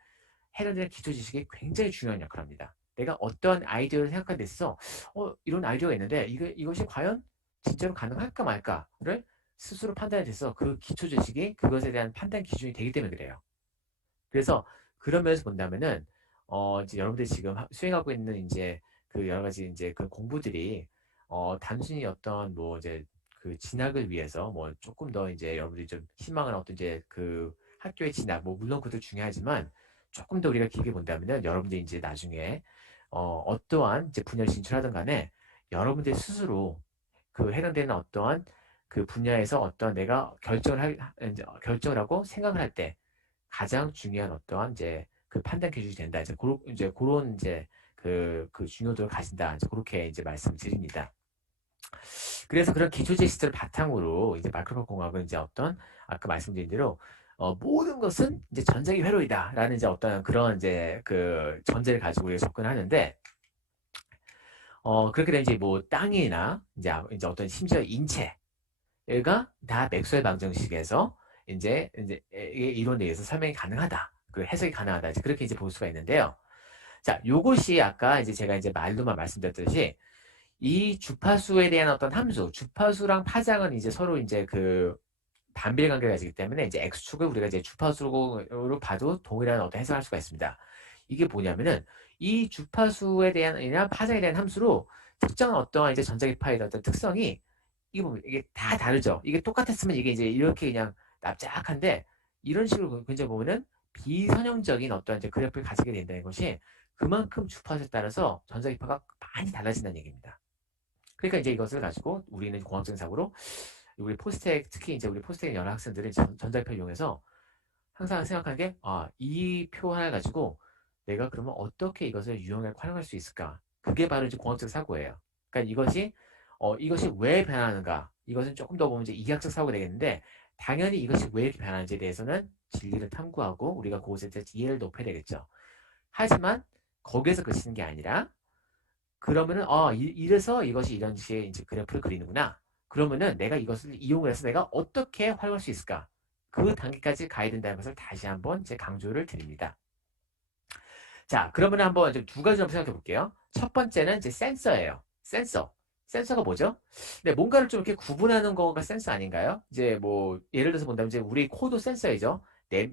해당되는 기초 지식이 굉장히 중요한 역할을 합니다. 내가 어떤 아이디어를 생각하는 데 있어서 이런 아이디어가 있는데 이것이 과연 진짜로 가능할까 말까를 스스로 판단에 대해서 그 기초 지식이 그것에 대한 판단 기준이 되기 때문에 그래요. 그래서 그런 면에서 본다면은 이제 여러분들이 지금 수행하고 있는 이제 그 여러 가지 이제 그 공부들이 단순히 어떤 뭐 이제 그 진학을 위해서 뭐 조금 더 이제 여러분들이 좀 희망을 어떤 이제 그 학교의 진학 뭐 물론 그것도 중요하지만 조금 더 우리가 길게 본다면은 여러분들이 이제 나중에 어떠한 이제 분야를 진출하든 간에 여러분들 스스로 그 해당되는 어떠한 그 분야에서 어떤 내가 결정을 하고 생각을 할 때 가장 중요한 어떠한 이제 그 판단 기준이 된다. 이제 그런 이제 그 중요도를 가진다. 이제 그렇게 이제 말씀드립니다. 그래서 그런 기초 지식들을 바탕으로 이제 마크로 공학은 이제 어떤 아까 말씀드린 대로 모든 것은 이제 전자기 회로이다라는 이제 어떤 그런 이제 그 전제를 가지고 접근하는데 그렇게 되면 이제 뭐 땅이나 이제 어떤 심지어 인체가 다 맥스웰 방정식에서 이제 이론에 의해서 설명이 가능하다. 그 해석이 가능하다. 이제 그렇게 이제 볼 수가 있는데요. 자, 요것이 아까 이제 제가 이제 말로만 말씀드렸듯이 이 주파수에 대한 어떤 함수, 주파수랑 파장은 이제 서로 이제 그 반비례 관계가 있기 때문에 이제 X축을 우리가 이제 주파수로 봐도 동일한 어떤 해석을 할 수가 있습니다. 이게 뭐냐면은 이 주파수에 대한 파장에 대한 함수로 특정한 어떠한 이제 전자기파의 어떤 특성이 이게 보면 이게 다 다르죠. 이게 똑같았으면 이게 이제 이렇게 그냥 납작한데 이런 식으로 굉장히 보면은 비선형적인 어떤 이제 그래프를 가지게 된다는 것이 그만큼 주파수에 따라서 전자기파가 많이 달라진다는 얘기입니다. 그러니까 이제 이것을 가지고 우리는 공학적인 사고로 우리 포스텍 특히 이제 우리 포스텍 여러 학생들은 전자기파를 이용해서 항상 생각하는 게 이 표 하나 가지고 내가 그러면 어떻게 이것을 유용하게 활용할 수 있을까? 그게 바로 이제 공학적 사고예요. 그러니까 이것이 왜 변하는가? 이것은 조금 더 보면 이제 이학적 사고가 되겠는데 당연히 이것이 왜 이렇게 변하는지에 대해서는 진리를 탐구하고 우리가 그것에 대해서 이해를 높여야 되겠죠. 하지만 거기에서 그치는 게 아니라 그러면은 이래서 이것이 이런 식의 이제 그래프를 그리는구나. 그러면은 내가 이것을 이용을 해서 내가 어떻게 활용할 수 있을까? 그 단계까지 가야 된다는 것을 다시 한번 제 강조를 드립니다. 자, 그러면 한번 두 가지 좀 생각해 볼게요. 첫 번째는 이제 센서예요. 센서. 센서가 뭐죠? 네, 뭔가를 좀 이렇게 구분하는 거가 센서 아닌가요? 이제 뭐 예를 들어서 본다면 이제 우리 코도 센서이죠.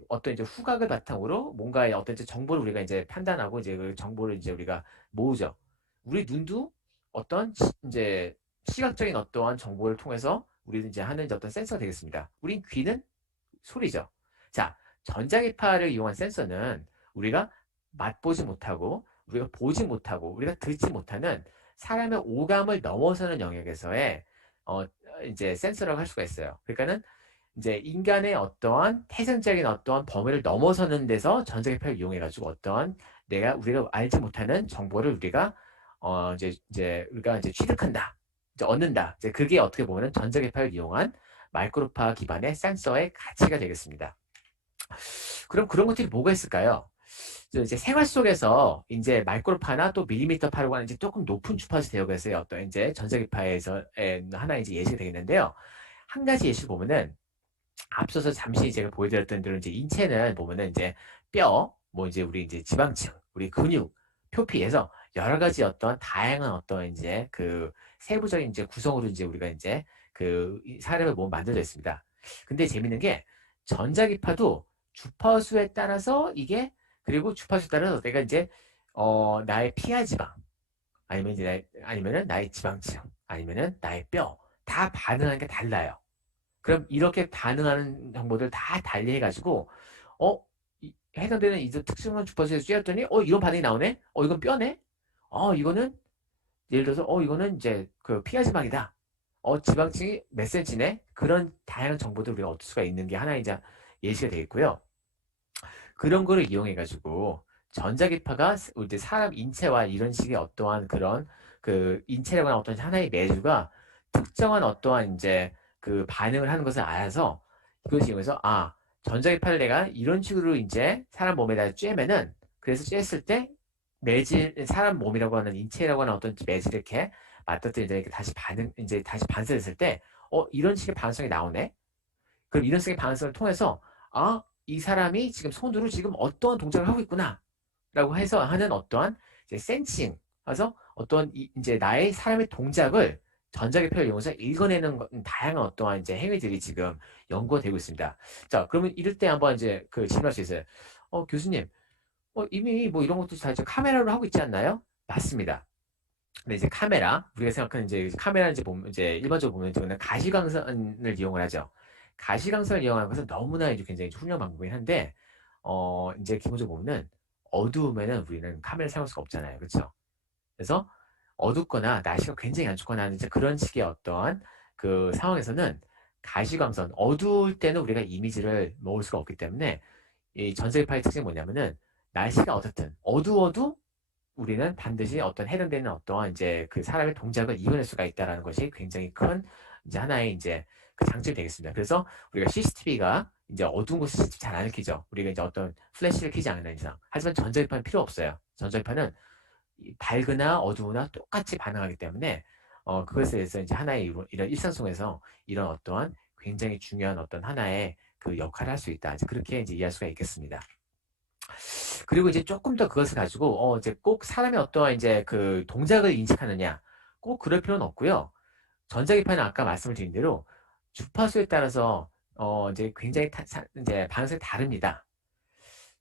어떤 이제 후각을 바탕으로 뭔가의 어떤 이제 정보를 우리가 이제 판단하고 이제 그 정보를 이제 우리가 모으죠. 우리 눈도 이제 시각적인 어떠한 정보를 통해서 우리는 이제 하는 이제 어떤 센서가 되겠습니다. 우린 귀는 소리죠. 자, 전자기파를 이용한 센서는 우리가 맛보지 못하고 우리가 보지 못하고 우리가 듣지 못하는 사람의 오감을 넘어서는 영역에서의 이제 센서라고 할 수가 있어요. 그러니까는 이제 인간의 어떠한 태생적인 어떠한 범위를 넘어서는 데서 전자기파를 이용해 가지고 어떠한 우리가 알지 못하는 정보를 우리가 이제 우리가 이제 취득한다. 이제 얻는다. 이제 그게 어떻게 보면 전자기파를 이용한 마이크로파 기반의 센서의 가치가 되겠습니다. 그럼 그런 것들이 뭐가 있을까요? 이제 생활 속에서 이제 마이크로파나 또 밀리미터파라고 하는 이제 조금 높은 주파수 대역에서의 어떤 이제 전자기파에서 하나 이제 예시가 되겠는데요. 한 가지 예시를 보면은 앞서서 잠시 제가 보여드렸던 대로 이제 인체는 보면은 이제 뭐 이제 우리 이제 지방층, 우리 근육, 표피에서 여러 가지 어떤 다양한 어떤 이제 그 세부적인 이제 구성으로 이제 우리가 이제 그 사람의 몸 만들어져 있습니다. 근데 재밌는 게 전자기파도 주파수에 따라서 그리고 주파수에 따라서 내가 이제 나의 피하 지방 아니면 이제 아니면은 나의 지방층 아니면은 나의 뼈 다 반응하는 게 달라요. 그럼 이렇게 반응하는 정보들 다 달리해가지고 어 해당되는 이제 특정한 주파수에서 쬐었더니 이런 반응이 나오네. 이건 뼈네. 이거는 예를 들어서 이거는 이제 그 피하 지방이다. 지방층이 몇 센치네? 그런 다양한 정보들 우리가 얻을 수가 있는 게 하나 이제 예시가 되겠고요. 그런 거를 이용해가지고 전자기파가 이제 사람 인체와 이런 식의 어떠한 그런 그 인체라거나 어떤 하나의 매주가 특정한 어떠한 이제 그 반응을 하는 것을 알아서 그것을 이용해서 전자기파를 내가 이런 식으로 이제 사람 몸에다 쬐면은 그래서 쬐었을 때 매질 사람 몸이라고 하는 인체라고 하는 어떤 매질 이렇게 맞닿더니 이제 다시 이제 다시 반사됐을 때 이런 식의 반응성이 나오네. 그럼 이런 식의 반응성을 통해서 이 사람이 지금 손으로 지금 어떠한 동작을 하고 있구나 라고 해서 하는 어떠한 이제 센싱 그래서 어떤 이제 나의 사람의 동작을 전자기표를 이용해서 읽어내는 다양한 어떠한 이제 행위들이 지금 연구가 되고 있습니다. 자, 그러면 이럴 때 한번 이제 그 질문할 수 있어요. 교수님, 이미 뭐 이런 것도 다 이제 카메라로 하고 있지 않나요? 맞습니다. 근데 이제 카메라, 우리가 생각하는 이제 카메라 이제 보면 이제 일반적으로 보면 저는 가시광선을 이용을 하죠. 가시광선을 이용하는 것은 너무나 이제 굉장히 훌륭한 방법이긴 한데, 이제 기본적으로 보면은 어두우면은 우리는 카메라 사용할 수가 없잖아요. 그렇죠? 그래서 어둡거나 날씨가 굉장히 안 좋거나 하는 이제 그런 식의 어떠한 그 상황에서는 가시광선, 어두울 때는 우리가 이미지를 먹을 수가 없기 때문에 이 전자기파의 특징이 뭐냐면은 날씨가 어떻든 어두워도 우리는 반드시 어떤 해당되는 어떠한 이제 그 사람의 동작을 이겨낼 수가 있다라는 것이 굉장히 큰 이제 하나의 이제 그 장점이 되겠습니다. 그래서 우리가 CCTV가 이제 어두운 곳에 CCTV 잘 안 켜죠. 우리가 이제 어떤 플래시를 켜지 않는 이상. 하지만 전자기파는 필요 없어요. 전자기파는 밝으나 어두우나 똑같이 반응하기 때문에 그것에 대해서 이제 하나의 이런 일상 속에서 이런 어떠한 굉장히 중요한 어떤 하나의 그 역할을 할 수 있다. 이제 그렇게 이제 이해할 수가 있겠습니다. 그리고 이제 조금 더 그것을 가지고 이제 꼭 사람의 어떠한 이제 그 동작을 인식하느냐 꼭 그럴 필요는 없고요. 전자기파는 아까 말씀을 드린 대로 주파수에 따라서 이제 굉장히 이제 반응성이 다릅니다.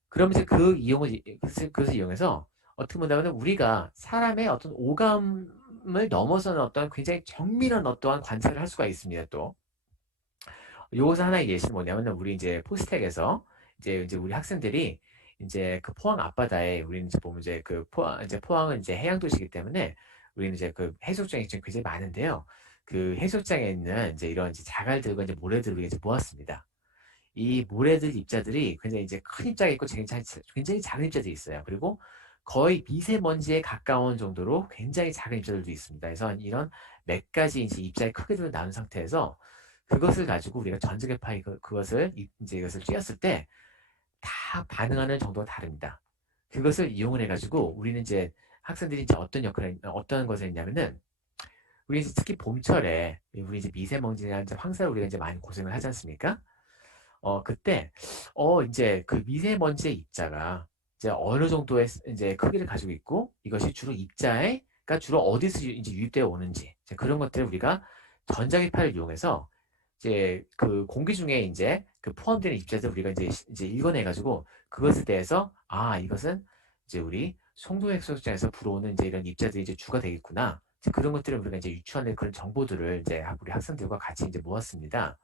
그러면 이제 그것을 이용해서 어떻게 본다면 우리가 사람의 어떤 오감을 넘어서는 어떤 굉장히 정밀한 어떠한 관찰을 할 수가 있습니다. 또 요것은 하나의 예시는 뭐냐면 우리 이제 포스텍에서 이제 우리 학생들이 이제 그 포항 앞바다에 우리는 이제 보면 이제 그 포항은 이제 해양 도시이기 때문에 우리는 이제 그 해수욕장이 지금 굉장히 많은데요. 그 해수욕장에 있는 이제 이런 이제 자갈들과 이제 모래들을 우리가 이제 모았습니다. 이 모래들 입자들이 굉장히 이제 큰 입자가 있고 굉장히 작은 입자들이 있어요. 그리고 거의 미세먼지에 가까운 정도로 굉장히 작은 입자들도 있습니다. 그래서 이런 몇 가지 이제 입자의 크기들을 나눈 상태에서 그것을 가지고 우리가 전자기파 그것을 이제 이것을 쬐었을 때 다 반응하는 정도가 다릅니다. 그것을 이용을 해가지고 우리는 이제 학생들이 이제 어떤 것을 했냐면은 우리 이제 특히 봄철에 우리 이제 미세먼지나 이제 황사를 우리가 이제 많이 고생을 하지 않습니까? 그때 이제 그 미세먼지의 입자가 이제 어느 정도의 이제 크기를 가지고 있고 이것이 주로 입자가 주로 어디서 이제 유입되어 오는지 이제 그런 것들을 우리가 전자기파를 이용해서 이제 그 공기 중에 이제 그 포함되는 입자들 우리가 이제 읽어내가지고 그것에 대해서 이것은 이제 우리 송도해수욕장에서 불어오는 이제 이런 입자들이 이제 주가 되겠구나. 이제 그런 것들을 우리가 이제 유추하는 그런 정보들을 이제 우리 학생들과 같이 이제 모았습니다.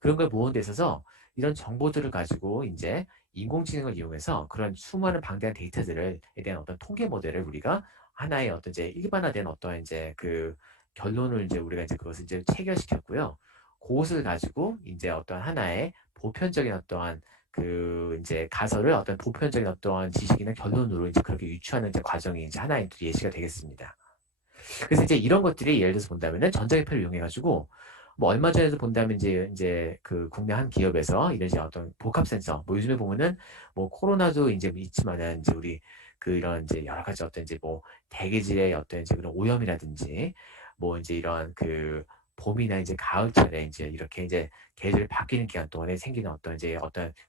그런 걸 모은 데 있어서 이런 정보들을 가지고 이제 인공지능을 이용해서 그런 수많은 방대한 데이터들에 대한 어떤 통계 모델을 우리가 하나의 어떤 이제 일반화된 어떤 이제 그 결론을 이제 우리가 이제 그것을 이제 체결시켰고요. 그것을 가지고 이제 어떤 하나의 보편적인 어떠한 그 이제 가설을 어떤 보편적인 어떠한 지식이나 결론으로 이제 그렇게 유추하는 이제 과정이 이제 하나의 예시가 되겠습니다. 그래서 이제 이런 것들이 예를 들어서 본다면은 전자기표를 이용해가지고 뭐 얼마 전에도 본다면 이제 그 국내 한 기업에서 이런 이제 어떤 복합 센서 뭐 요즘에 보면은 뭐 코로나도 이제 있지만은 이제 우리 그 이런 이제 여러 가지 어떤 이제 뭐 대기질의 어떤 이제 그런 오염이라든지 뭐 이제 이런 그 봄이나 이제 가을철에 이제 이렇게 이제 계절이 바뀌는 기간 동안에 생기는 어떤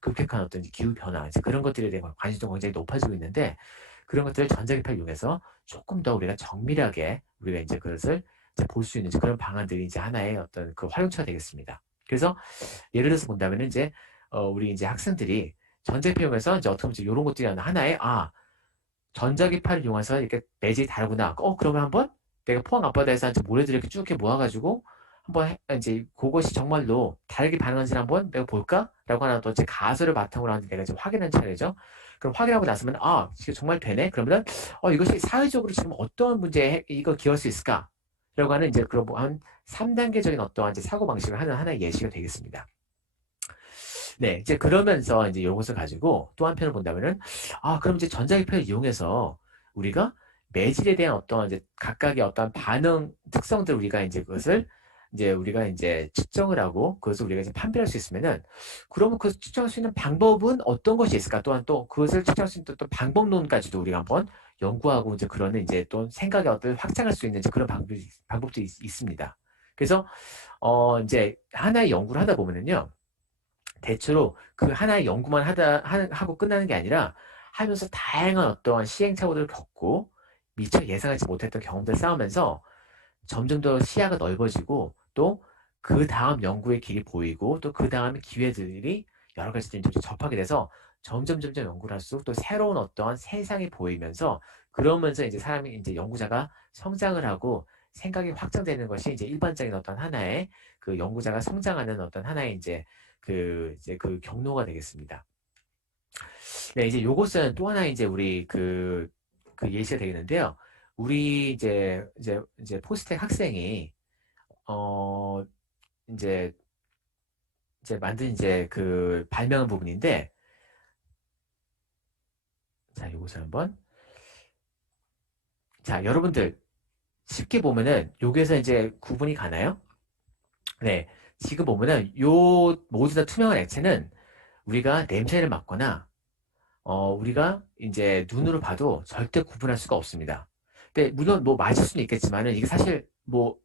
급격한 어떤 기후 변화 이제 그런 것들에 대한 관심도 굉장히 높아지고 있는데 그런 것들을 전자기파를 이용해서 조금 더 우리가 정밀하게 우리가 이제 그것을 볼 수 있는 그런 방안들이 이제 하나의 어떤 그 활용처가 되겠습니다. 그래서 예를 들어서 본다면 이제 우리 이제 학생들이 전자기파 이용해서 이제 어떻게 보면 이런 것들이 하나의 전자기파를 이용해서 이렇게 매질이 다르구나. 그러면 한번 내가 포항 앞바다에서 이제 모래들을 이렇게 쭉 이렇게 모아가지고 한번 이제 그것이 정말로 다르게 반응하는지 한번 내가 볼까라고 하나 또 이제 가설을 바탕으로 하는 내가 이제 확인한 차례죠. 그럼 확인하고 나서면 이게 정말 되네. 그러면 이것이 사회적으로 지금 어떠한 문제에 이거 기여할 수 있을까? 하는 이제 그런 한 3단계적인 어떠한 이제 사고방식을 하는 하나의 예시가 되겠습니다. 네, 이제 그러면서 이제 이것을 가지고 또 한편을 본다면은, 그럼 이제 전자기표를 이용해서 우리가 매질에 대한 어떤 이제 각각의 어떤 반응 특성들 우리가 이제 그것을 이제 우리가 이제 측정을 하고 그것을 우리가 이제 판별할 수 있으면은 그러면 그 측정할 수 있는 방법은 어떤 것이 있을까? 또한 또 그것을 측정할 수 있는 또 방법론까지도 우리가 한번 연구하고 이제 그러는 이제 또 생각의 어떤 확장할 수 있는 이제 그런 방법도 있습니다. 그래서 이제 하나의 연구를 하다 보면은요. 대체로 그 하나의 연구만 하고 끝나는 게 아니라 하면서 다양한 어떠한 시행착오들을 겪고 미처 예상하지 못했던 경험들을 쌓으면서 점점 더 시야가 넓어지고 또 그 다음 연구의 길이 보이고 또 그 다음 기회들이 여러 가지들 이제 접하게 돼서 점점 연구를 할수록 또 새로운 어떠한 세상이 보이면서 그러면서 이제 사람이 이제 연구자가 성장을 하고 생각이 확장되는 것이 이제 일반적인 어떤 하나의 그 연구자가 성장하는 어떤 하나의 이제 그 경로가 되겠습니다. 네, 이제 요것은 또 하나 이제 우리 그 예시가 되겠는데요. 우리 이제 포스텍 학생이 어 이제 만든 이제 그 발명한 부분인데, 자, 요것을 한번, 자, 여러분들 쉽게 보면은 여기에서 이제 구분이 가나요? 네, 지금 보면은 요 모두 다 투명한 액체는 우리가 냄새를 맡거나 우리가 이제 눈으로 봐도 절대 구분할 수가 없습니다. 근데 물론 뭐 맞을 수는 있겠지만은 이게 사실 뭐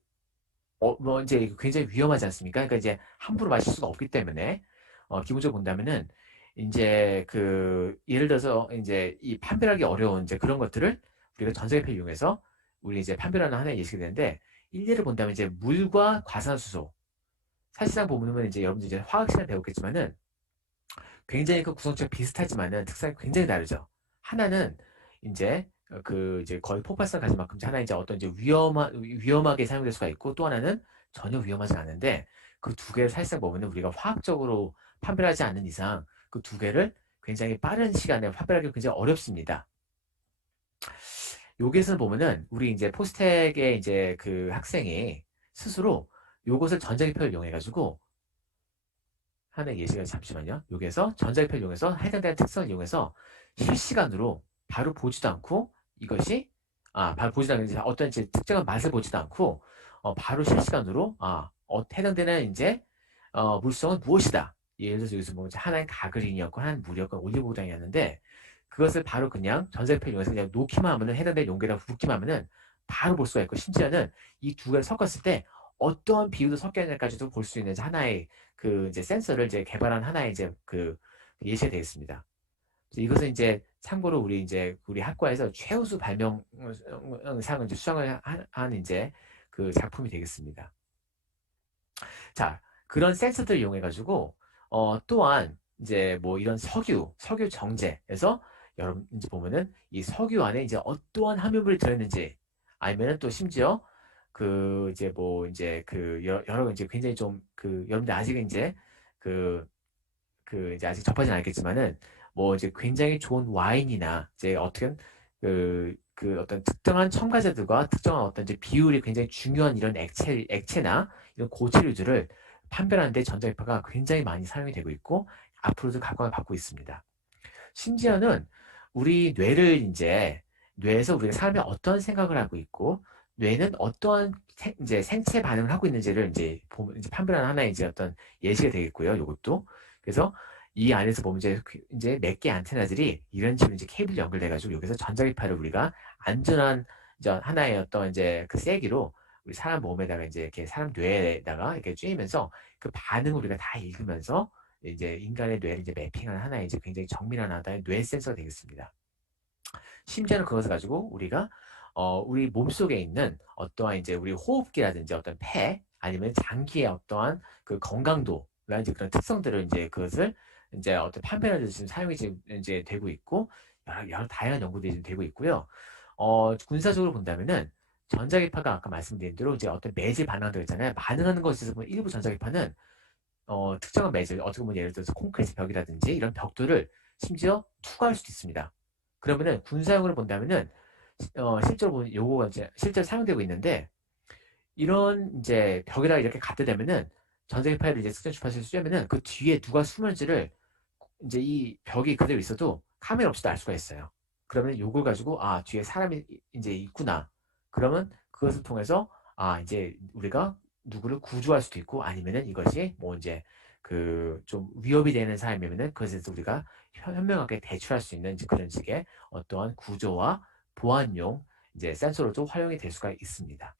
이제 굉장히 위험하지 않습니까? 그러니까 이제 함부로 마실 수가 없기 때문에 기본적으로 본다면은 이제 그 예를 들어서 이제 이 판별하기 어려운 이제 그런 것들을 우리가 전자기표를 이용해서 우리 이제 판별하는 하나의 예시가 되는데 일례를 본다면 이제 물과 과산수소 사실상 보면 이제 여러분들 이제 화학 시간 배웠겠지만은 굉장히 그 구성체가 비슷하지만은 특성이 굉장히 다르죠. 하나는 이제 그 이제 거의 폭발성 가진 만큼 하나 이제 어떤 이제 위험하게 사용될 수가 있고 또 하나는 전혀 위험하지 않은데 그 두 개를 사실상 보면은 우리가 화학적으로 판별하지 않는 이상 그 두 개를 굉장히 빠른 시간에 판별하기 굉장히 어렵습니다. 여기에서 보면은 우리 이제 포스텍의 이제 그 학생이 스스로 요것을 전자기표를 이용해 가지고 하는 예시가 잠시만요. 여기에서 전자기표를 이용해서 해당되는 특성을 이용해서 실시간으로 바로 보지도 않고 이것이 바로 보지도 않고 어떤 이제 특정한 맛을 보지도 않고 바로 실시간으로 해당되는 이제 물성은 무엇이다. 예를 들어서 여기서 뭐 하나는 가그린이었건 하나는 물이었건 올리브오일이었는데 그것을 바로 그냥 전자기표를 이용해서 그냥 놓기만 하면은 해당되는 용기에다 붓기만 하면은 바로 볼 수가 있고 심지어는 이 두 개를 섞었을 때 어떠한 비율로 섞였냐까지도 볼 수 있는 하나의 그 이제 센서를 이제 개발한 하나의 이제 그 예시가 되겠습니다. 이것은 이제 참고로 우리 이제 우리 학과에서 최우수 발명상을 이제 수상을 한 이제 그 작품이 되겠습니다. 자, 그런 센서들을 이용해 가지고 또한 이제 뭐 이런 석유 정제에서 여러분 이제 보면은 이 석유 안에 이제 어떠한 함유물이 들어있는지 아니면은 또 심지어 그 이제 뭐 이제 그 여러 이제 굉장히 좀 그 여러분들 아직은 이제 그 이제 아직 접하진 않겠지만은 뭐 이제 굉장히 좋은 와인이나 이제 어떻게 그 어떤 특정한 첨가제들과 특정한 어떤 이제 비율이 굉장히 중요한 이런 액체나 이런 고체류들을 판별하는 데 전자기파가 굉장히 많이 사용이 되고 있고 앞으로도 각광을 받고 있습니다. 심지어는 우리 뇌를 이제 뇌에서 우리가 사람이 어떤 생각을 하고 있고 뇌는 어떠한 이제 생체 반응을 하고 있는지를 이제 보면 이제 판별하는 하나의 이제 어떤 예시가 되겠고요. 이것도 그래서 이 안에서 보면 이제 몇 개 안테나들이 이런 식으로 이제 케이블 연결돼가지고 여기서 전자기파를 우리가 안전한 이제 하나의 어떤 이제 그 세기로 우리 사람 몸에다가 이제 이렇게 사람 뇌에다가 이렇게 쬐면서 그 반응을 우리가 다 읽으면서 이제 인간의 뇌를 이제 매핑하는 하나의 이제 굉장히 정밀한 하나의 뇌 센서가 되겠습니다. 심지어는 그것을 가지고 우리가 우리 몸속에 있는 어떠한 이제 우리 호흡기라든지 어떤 폐 아니면 장기의 어떠한 그 건강도라든지 그런 특성들을 이제 그것을 이제 어떤 판별하는 데 지금 사용이 지금 이제 되고 있고 여러 다양한 연구들이 지금 되고 있고요. 군사적으로 본다면은 전자기파가 아까 말씀드린 대로 이제 어떤 매질 반응들 있잖아요. 반응하는 것에 있어서 보면 일부 전자기파는 특정한 매질, 어떻게 보면 예를 들어서 콘크리트 벽이라든지 이런 벽돌을 심지어 투과할 수도 있습니다. 그러면은 군사용으로 본다면은 실제로 보면 요거가 이제 실제로 사용되고 있는데 이런 이제 벽에다가 이렇게 갖다 대면은 전자기기 파일을 이제 스캔 주파수를 쏘면은 그 뒤에 누가 숨었는지를 이제 이 벽이 그대로 있어도 카메라 없이도 알 수가 있어요. 그러면 요걸 가지고 아 뒤에 사람이 이제 있구나. 그러면 그것을 통해서 아 이제 우리가 누구를 구조할 수도 있고 아니면은 이것이 뭐 이제 그 좀 위협이 되는 사람이면은 그것에서 우리가 현명하게 대처할 수 있는 그런 식의 어떠한 구조와 보안용 이제 센서로 좀 활용이 될 수가 있습니다.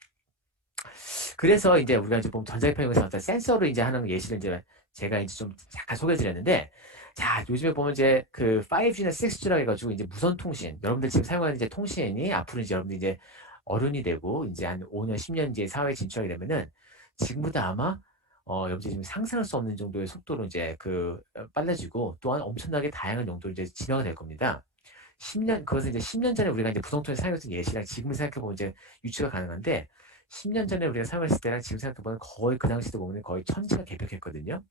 그래서 이제 우리가 이제 보면 전자기파용에서 어떤 센서로 이제 하는 예시를 이제 제가 이제 좀 잠깐 소개해드렸는데, 자 요즘에 보면 이제 그 5G나 6G라고 해가지고 이제 무선 통신, 여러분들 지금 사용하는 이제 통신이 앞으로 이제 여러분들 이제 어른이 되고 이제 한 5년, 10년 뒤에 사회에 진출하게 되면은 지금보다 아마 여러분들 지금 상상할 수 없는 정도의 속도로 이제 빨라지고 또한 엄청나게 다양한 용도로 이제 진화가 될 겁니다. 10년, 그것은 이제 10년 전에 우리가 이제 무선통신 사용했던 예시랑 지금 생각해보면 이제 유추가 가능한데 10년 전에 우리가 사용했을 때랑 지금 생각해보면 거의 그 당시도 보면 거의 천지가 개벽했거든요.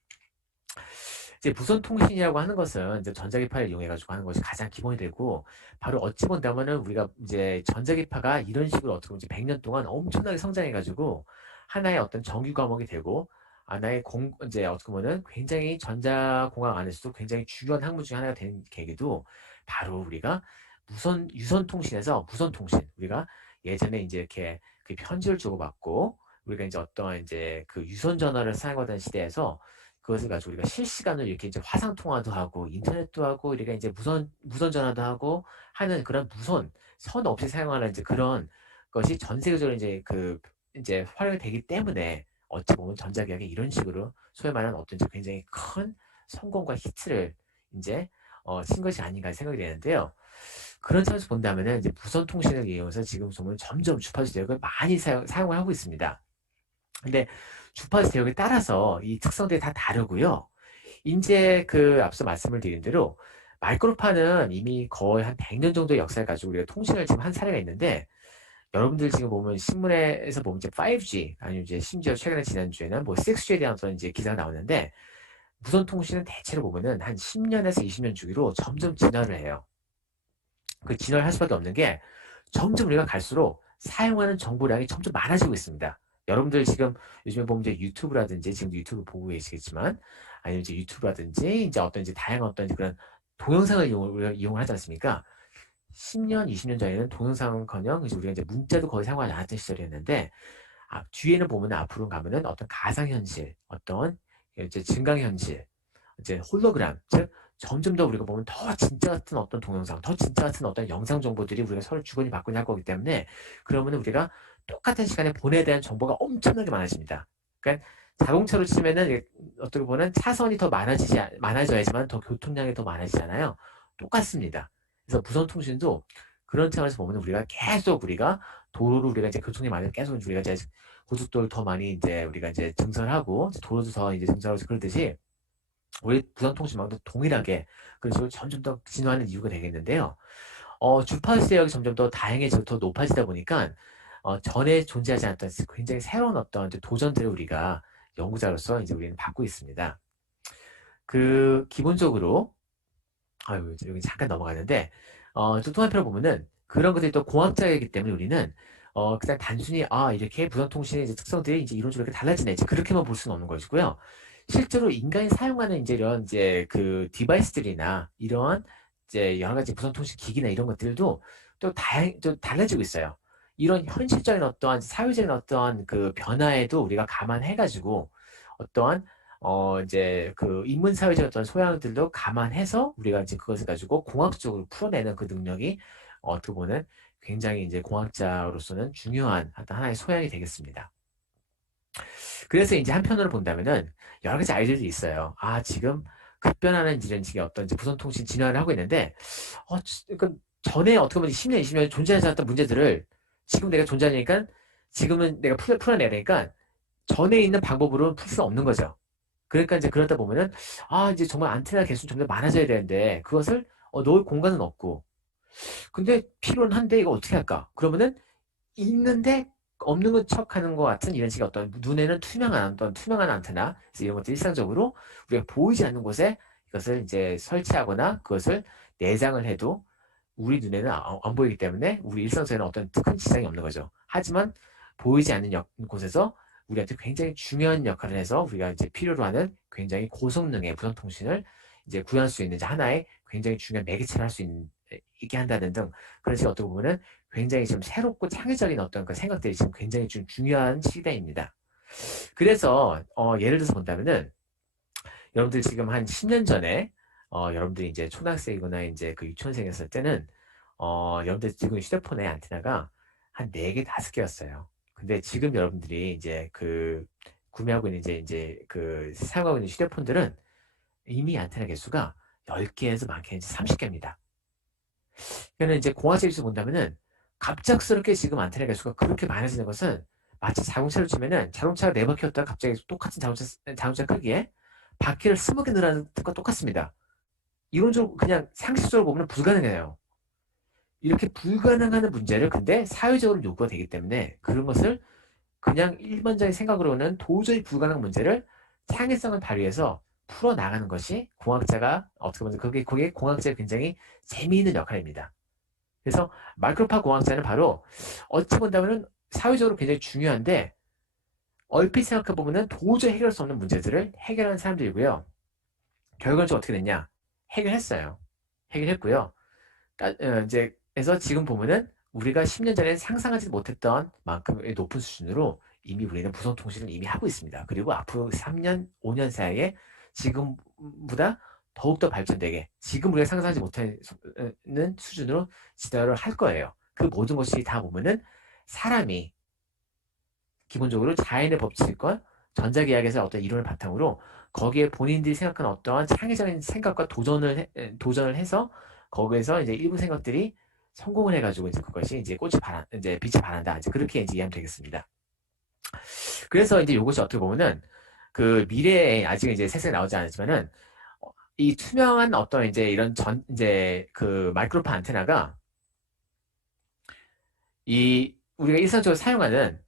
이제 무선 통신이라고 하는 것은 이제 전자기파를 이용해가지고 하는 것이 가장 기본이 되고 바로 어찌 본다면은 우리가 이제 전자기파가 이런 식으로 어떻게 보면 이제 100년 동안 엄청나게 성장해가지고 하나의 어떤 정규 과목이 되고 하나의 이제 어떻게 보면은 굉장히 전자공학 안에서도 굉장히 중요한 학문 중에 하나가 되는 계기도 바로 우리가 유선 통신에서 무선 통신 우리가 예전에 이제 이렇게 그 편지를 주고받고 우리가 이제 어떤 이제 그 유선 전화를 사용하던 시대에서 그것을 가지고 우리가 실시간으로 이렇게 이제 화상 통화도 하고 인터넷도 하고 우리가 이제 무선 전화도 하고 하는 그런 무선 선 없이 사용하는 이제 그런 것이 전 세계적으로 이제 이제 활용이 되기 때문에 어찌 보면 전자기학이 이런 식으로 소위 말하는 어떤 굉장히 큰 성공과 히트를 이제 친 것이 아닌가 생각이 되는데요. 그런 점에서 본다면은 이제 무선 통신을 이용해서 지금 보면 점점 주파수 대역을 많이 사용을 하고 있습니다. 근데 주파수 대역에 따라서 이 특성들이 다 다르고요. 이제 앞서 말씀을 드린 대로 마이크로파는 이미 거의 한 100년 정도의 역사를 가지고 우리가 통신을 지금 한 사례가 있는데 여러분들 지금 보면 신문에서 보면 이제 5G 아니면 이제 심지어 최근에 지난주에는 뭐 6G에 대한 어떤 이제 기사가 나오는데 무선 통신은 대체로 보면은 한 10년에서 20년 주기로 점점 진화를 해요. 그 진화를 할 수밖에 없는 게 점점 우리가 갈수록 사용하는 정보량이 점점 많아지고 있습니다. 여러분들 지금 요즘에 보면 이제 유튜브라든지 지금 유튜브 보고 계시겠지만 아니면 이제 유튜브라든지 이제 어떤 이제 다양한 어떤 그런 동영상을 우리가 이용을 하지 않습니까? 10년, 20년 전에는 동영상은커녕 이제 우리가 이제 문자도 거의 사용하지 않았던 시절이었는데 뒤에는 보면 앞으로 가면은 어떤 가상현실, 어떤 이제 증강현실, 이제 홀로그램, 즉 점점 더 우리가 보면 더 진짜 같은 어떤 동영상, 더 진짜 같은 어떤 영상 정보들이 우리가 서로 주거니 받거니 할 거기 때문에 그러면 우리가 똑같은 시간에 보내야 되는 정보가 엄청나게 많아집니다. 그러니까 자동차로 치면은 어떻게 보면 차선이 더 많아져야지만 더 교통량이 더 많아지잖아요. 똑같습니다. 그래서 무선 통신도 그런 차원에서 보면 우리가 계속 우리가 도로를 우리가 이제 교통이 많아서 계속 우리가 이제 고속도로를 더 많이 이제 우리가 이제 증설하고 도로도 더 이제 증설하고 그러듯이 우리 무선통신망도 동일하게 그런 식으로 점점 더 진화하는 이유가 되겠는데요. 주파수 대역이 점점 더 다양해지고 더 높아지다 보니까 전에 존재하지 않았던 굉장히 새로운 어떤 도전들을 우리가 연구자로서 이제 우리는 받고 있습니다. 기본적으로 여기 잠깐 넘어가는데 또 한편으로 보면은 그런 것들이 또 공학자이기 때문에 우리는 그냥 단순히 이렇게 무선통신의 이제 특성들이 이제 이런 식으로 이렇게 달라지네 이제 그렇게만 볼 수는 없는 것이고요. 실제로 인간이 사용하는 이제 이런 이제 디바이스들이나 이런 이제 여러 가지 무선통신 기기나 이런 것들도 또 달라지고 있어요. 이런 현실적인 어떠한 사회적인 어떠한 변화에도 우리가 감안해가지고 어떠한 이제 인문 사회적 어떤 소양들도 감안해서 우리가 이제 그것을 가지고 공학적으로 풀어내는 그 능력이 어떻게 보면 굉장히 이제 공학자로서는 중요한 어떤 하나의 소양이 되겠습니다. 그래서 이제 한편으로 본다면은 여러 가지 아이디어들이 있어요. 지금 급변하는 이런 식의 어떤 이제 무선통신 진화를 하고 있는데, 그러니까 전에 어떻게 보면 10년, 20년 존재하지 않았던 문제들을 지금 내가 존재하니까 지금은 내가 풀어내야 되니까 전에 있는 방법으로는 풀 수 없는 거죠. 그러니까 이제 그러다 보면은 이제 정말 안테나 개수 점점 많아져야 되는데 그것을 놓을 공간은 없고 근데 필요는 한데 이거 어떻게 할까? 그러면은 있는데 없는 것 척하는 것 같은 이런 식의 어떤 눈에는 투명한 안테나 그래서 이런 것들 일상적으로 우리가 보이지 않는 곳에 이것을 이제 설치하거나 그것을 내장을 해도 우리 눈에는 안 보이기 때문에 우리 일상생활에 어떤 큰 지장이 없는 거죠. 하지만 보이지 않는 곳에서 우리한테 굉장히 중요한 역할을 해서 우리가 이제 필요로 하는 굉장히 고성능의 무선통신을 이제 구현할 수 있는 하나의 굉장히 중요한 매개체를 할 수 있게 한다는 등 그런 식의 어떻게 보면은 굉장히 지금 새롭고 창의적인 어떤 그 생각들이 지금 굉장히 좀 중요한 시대입니다. 그래서 예를 들어서 본다면은 여러분들 지금 한 10년 전에 여러분들이 이제 초등학생이거나 이제 그 유치원생이었을 때는 여러분들 지금 휴대폰의 안테나가 한 4개, 5개였어요. 근데 지금 여러분들이 이제 그 구매하고 있는 이제 그 사용하고 있는 휴대폰들은 이미 안테나 개수가 10개에서 많게는 30개입니다. 그러니까 이제 공학적 입장에서 본다면은 갑작스럽게 지금 안테나 개수가 그렇게 많아지는 것은 마치 자동차를 치면은 자동차가 4바퀴였다가 갑자기 똑같은 자동차 크기에 바퀴를 20개 늘어나는 것과 똑같습니다. 이론적으로 그냥 상식적으로 보면 불가능해요. 이렇게 불가능한 문제를 근데 사회적으로 요구가 되기 때문에 그런 것을 그냥 일반적인 생각으로는 도저히 불가능한 문제를 창의성을 발휘해서 풀어나가는 것이 공학자가 어떻게 보면 그게 공학자의 굉장히 재미있는 역할입니다. 그래서 마이크로파 공학자는 바로 어찌 본다면 사회적으로 굉장히 중요한데 얼핏 생각해 보면 도저히 해결할 수 없는 문제들을 해결하는 사람들이고요. 결과적으로 어떻게 됐냐? 해결했어요. 해결했고요. 이제 그래서 지금 보면은 우리가 10년 전에 상상하지 못했던 만큼의 높은 수준으로 이미 우리는 무선통신을 이미 하고 있습니다. 그리고 앞으로 3년, 5년 사이에 지금보다 더욱더 발전되게 지금 우리가 상상하지 못하는 수준으로 진화를 할 거예요. 그 모든 것이 다 보면은 사람이 기본적으로 자연의 법칙과 전자기하학에서 어떤 이론을 바탕으로 거기에 본인들이 생각하는 어떠한 창의적인 생각과 도전을 해서 거기에서 이제 일부 생각들이 성공을 해가지고 이제 그것이 이제 이제 빛이 발한다. 이제 그렇게 이제 이해하면 되겠습니다. 그래서 이제 이것이 어떻게 보면은 그 미래에 아직 이제 세상에 나오지 않았지만은 이 투명한 어떤 이제 이런 이제 그 마이크로파 안테나가 이 우리가 일상적으로 사용하는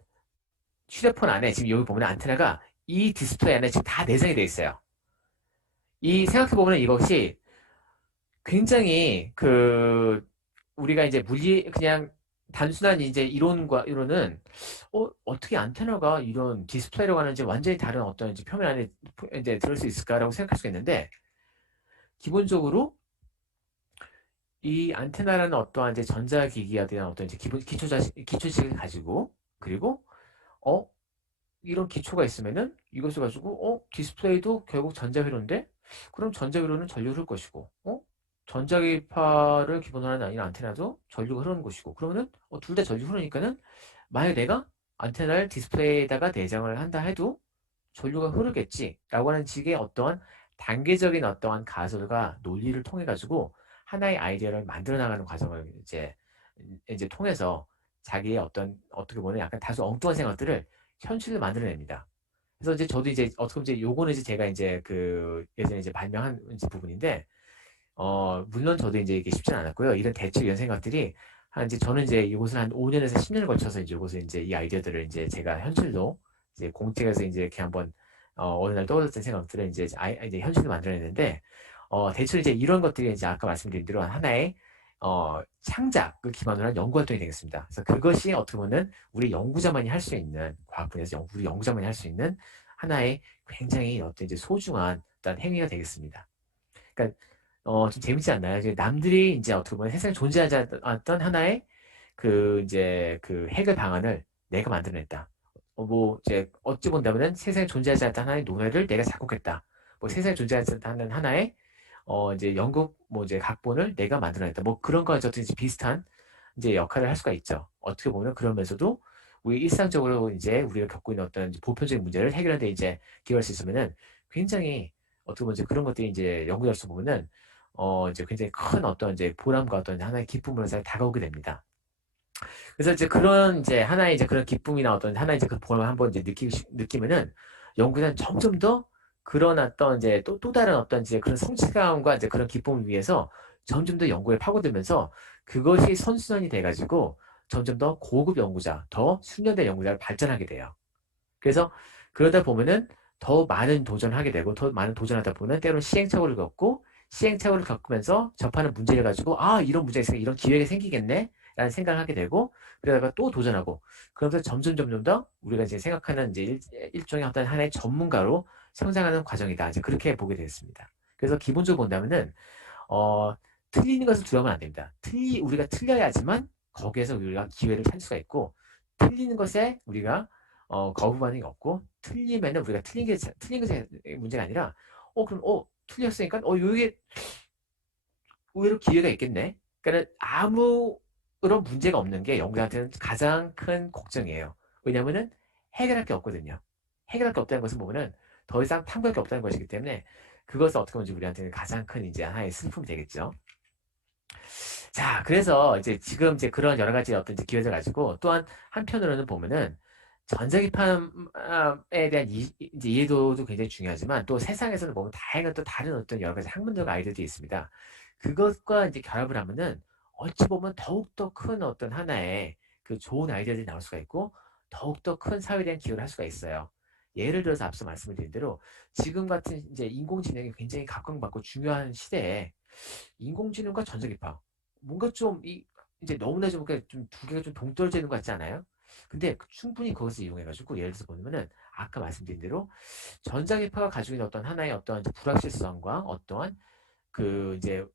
휴대폰 안에 지금 여기 보면 안테나가 이 디스플레이 안에 지금 다 내장이 되어 있어요. 이 생각해보면 이것이 굉장히 그 우리가 이제 그냥 단순한 이제 이론은 어떻게 안테나가 이런 디스플레이라고 하는 이제 완전히 다른 어떤 이제 표면 안에 이제 들을 수 있을까라고 생각할 수가 있는데 기본적으로 이 안테나라는 어떠한 이제 전자기기에 대한 어떤 이제 기초지식을 가지고 그리고 어 이런 기초가 있으면은 이것을 가지고 디스플레이도 결국 전자회로인데 그럼 전자회로는 전류를 흐를 것이고 전자기파를 기본으로 하는 이 안테나도 전류가 흐르는 것이고 그러면은 둘 다 전류 흐르니까는 만약 내가 안테나를 디스플레이에다가 내장을 한다 해도 전류가 흐르겠지라고 하는 식의 어떠한 단계적인 어떠한 가설과 논리를 통해 가지고 하나의 아이디어를 만들어 나가는 과정을 이제 통해서 자기의 어떻게 보면 약간 다소 엉뚱한 생각들을 현실을 만들어냅니다. 그래서 이제 저도 이제 어떻게 보면 이제 요거는 이제 제가 이제 그 예전에 이제 발명한 이제 부분인데 물론 저도 이제 이게 쉽지는 않았고요. 이런 대체 이런 생각들이 이제 저는 이제 이곳을 한 5년에서 10년을 거쳐서 이제 이곳을 이제 이 아이디어들을 이제 제가 현실로 이제 공책에서 이제 이렇게 한번 어느 날 떠올랐던 생각들을 이제 현실로 만들어냈는데 대체로 이제 이런 것들이 이제 아까 말씀드린 대로 하나의 창작을 기반으로 한 연구 활동이 되겠습니다. 그래서 그것이 어떻게 보면 우리 연구자만이 할 수 있는 과학 분야에서 우리 연구자만이 할 수 있는 하나의 굉장히 어떤 이제 소중한 어떤 행위가 되겠습니다. 그러니까 좀 재밌지 않나요? 이제 남들이 이제 어떻게 보면 세상에 존재하지 않았던 하나의 그 이제 그 해결 방안을 내가 만들어냈다. 뭐 이제 어찌 본다면은 세상에 존재하지 않던 하나의 노래를 내가 작곡했다. 뭐 세상에 존재하지 않는 하나의 이제 연극 뭐 이제 각본을 내가 만들어냈다. 뭐 그런 거와 어쨌든 비슷한 이제 역할을 할 수가 있죠. 어떻게 보면 그러면서도 우리 일상적으로 이제 우리가 겪고 있는 어떤 보편적인 문제를 해결하는 데 이제 기여할 수 있으면은 굉장히 어떻게 보면 이제 그런 것들이 이제 연구자로서 보면은 이제 굉장히 큰 어떤 이제 보람과 어떤 하나의 기쁨으로서 다가오게 됩니다. 그래서 이제 그런 이제 하나의 이제 그런 기쁨이나 어떤 하나의 이제 그 보람을 한번 이제 느끼면은 연구자는 점점 더 그런 어떤 이제 또 다른 어떤 이제 그런 성취감과 이제 그런 기쁨을 위해서 점점 더 연구에 파고들면서 그것이 선순환이 돼가지고 점점 더 고급 연구자, 더 숙련된 연구자를 발전하게 돼요. 그래서 그러다 보면은 더 많은 도전을 하게 되고 더 많은 도전하다 보면 때로는 시행착오를 겪고 시행착오를 겪으면서 접하는 문제를 가지고 이런 문제가 있으니까 이런 기회가 생기겠네 라는 생각을 하게 되고, 그러다가 또 도전하고, 그러면서 점점 더 우리가 이제 생각하는 이제 일종의 어떤 하나의 전문가로 성장하는 과정이다. 이제 그렇게 보게 되었습니다. 그래서 기본적으로 본다면은, 어, 틀리는 것을 두려우면 안 됩니다. 우리가 틀려야지만 거기에서 우리가 기회를 찾을 수가 있고, 틀리는 것에 우리가 거부 반응이 없고, 틀리면은 우리가 틀린 것의 문제가 아니라, 그럼, 틀렸으니까, 요게 의외로 기회가 있겠네. 그러니까 아무런 문제가 없는 게 연구자한테는 가장 큰 걱정이에요. 왜냐면은 해결할 게 없거든요. 해결할 게 없다는 것은 보면은 더 이상 탐구할 게 없다는 것이기 때문에 그것은 어떻게 보면 우리한테는 가장 큰 이제 하나의 슬픔이 되겠죠. 자, 그래서 이제 지금 이제 그런 여러 가지 어떤 이제 기회를 가지고 또한 한편으로는 보면은 전자기판에 대한 이제 이해도도 굉장히 중요하지만 또 세상에서는 보면 다양한 또 다른 어떤 여러 가지 학문들과 아이들도 있습니다. 그것과 이제 결합을 하면은 어찌 보면 더욱더 큰 어떤 하나의 그 좋은 아이디어들이 나올 수가 있고 더욱더 큰 사회에 대한 기여를 할 수가 있어요. 예를 들어서 앞서 말씀을 드린 대로 지금 같은 이제 인공지능이 굉장히 각광받고 중요한 시대에 인공지능과 전자기파 뭔가 좀 이제 너무나 좀 두 개가 좀 동떨어져 있는 것 같지 않아요? 근데 충분히 그것을 이용해가지고 예를 들어서 보면은 아까 말씀드린 대로 전자기파가 가지고 있는 어떤 하나의 어떤 불확실성과 어떠한 그 이제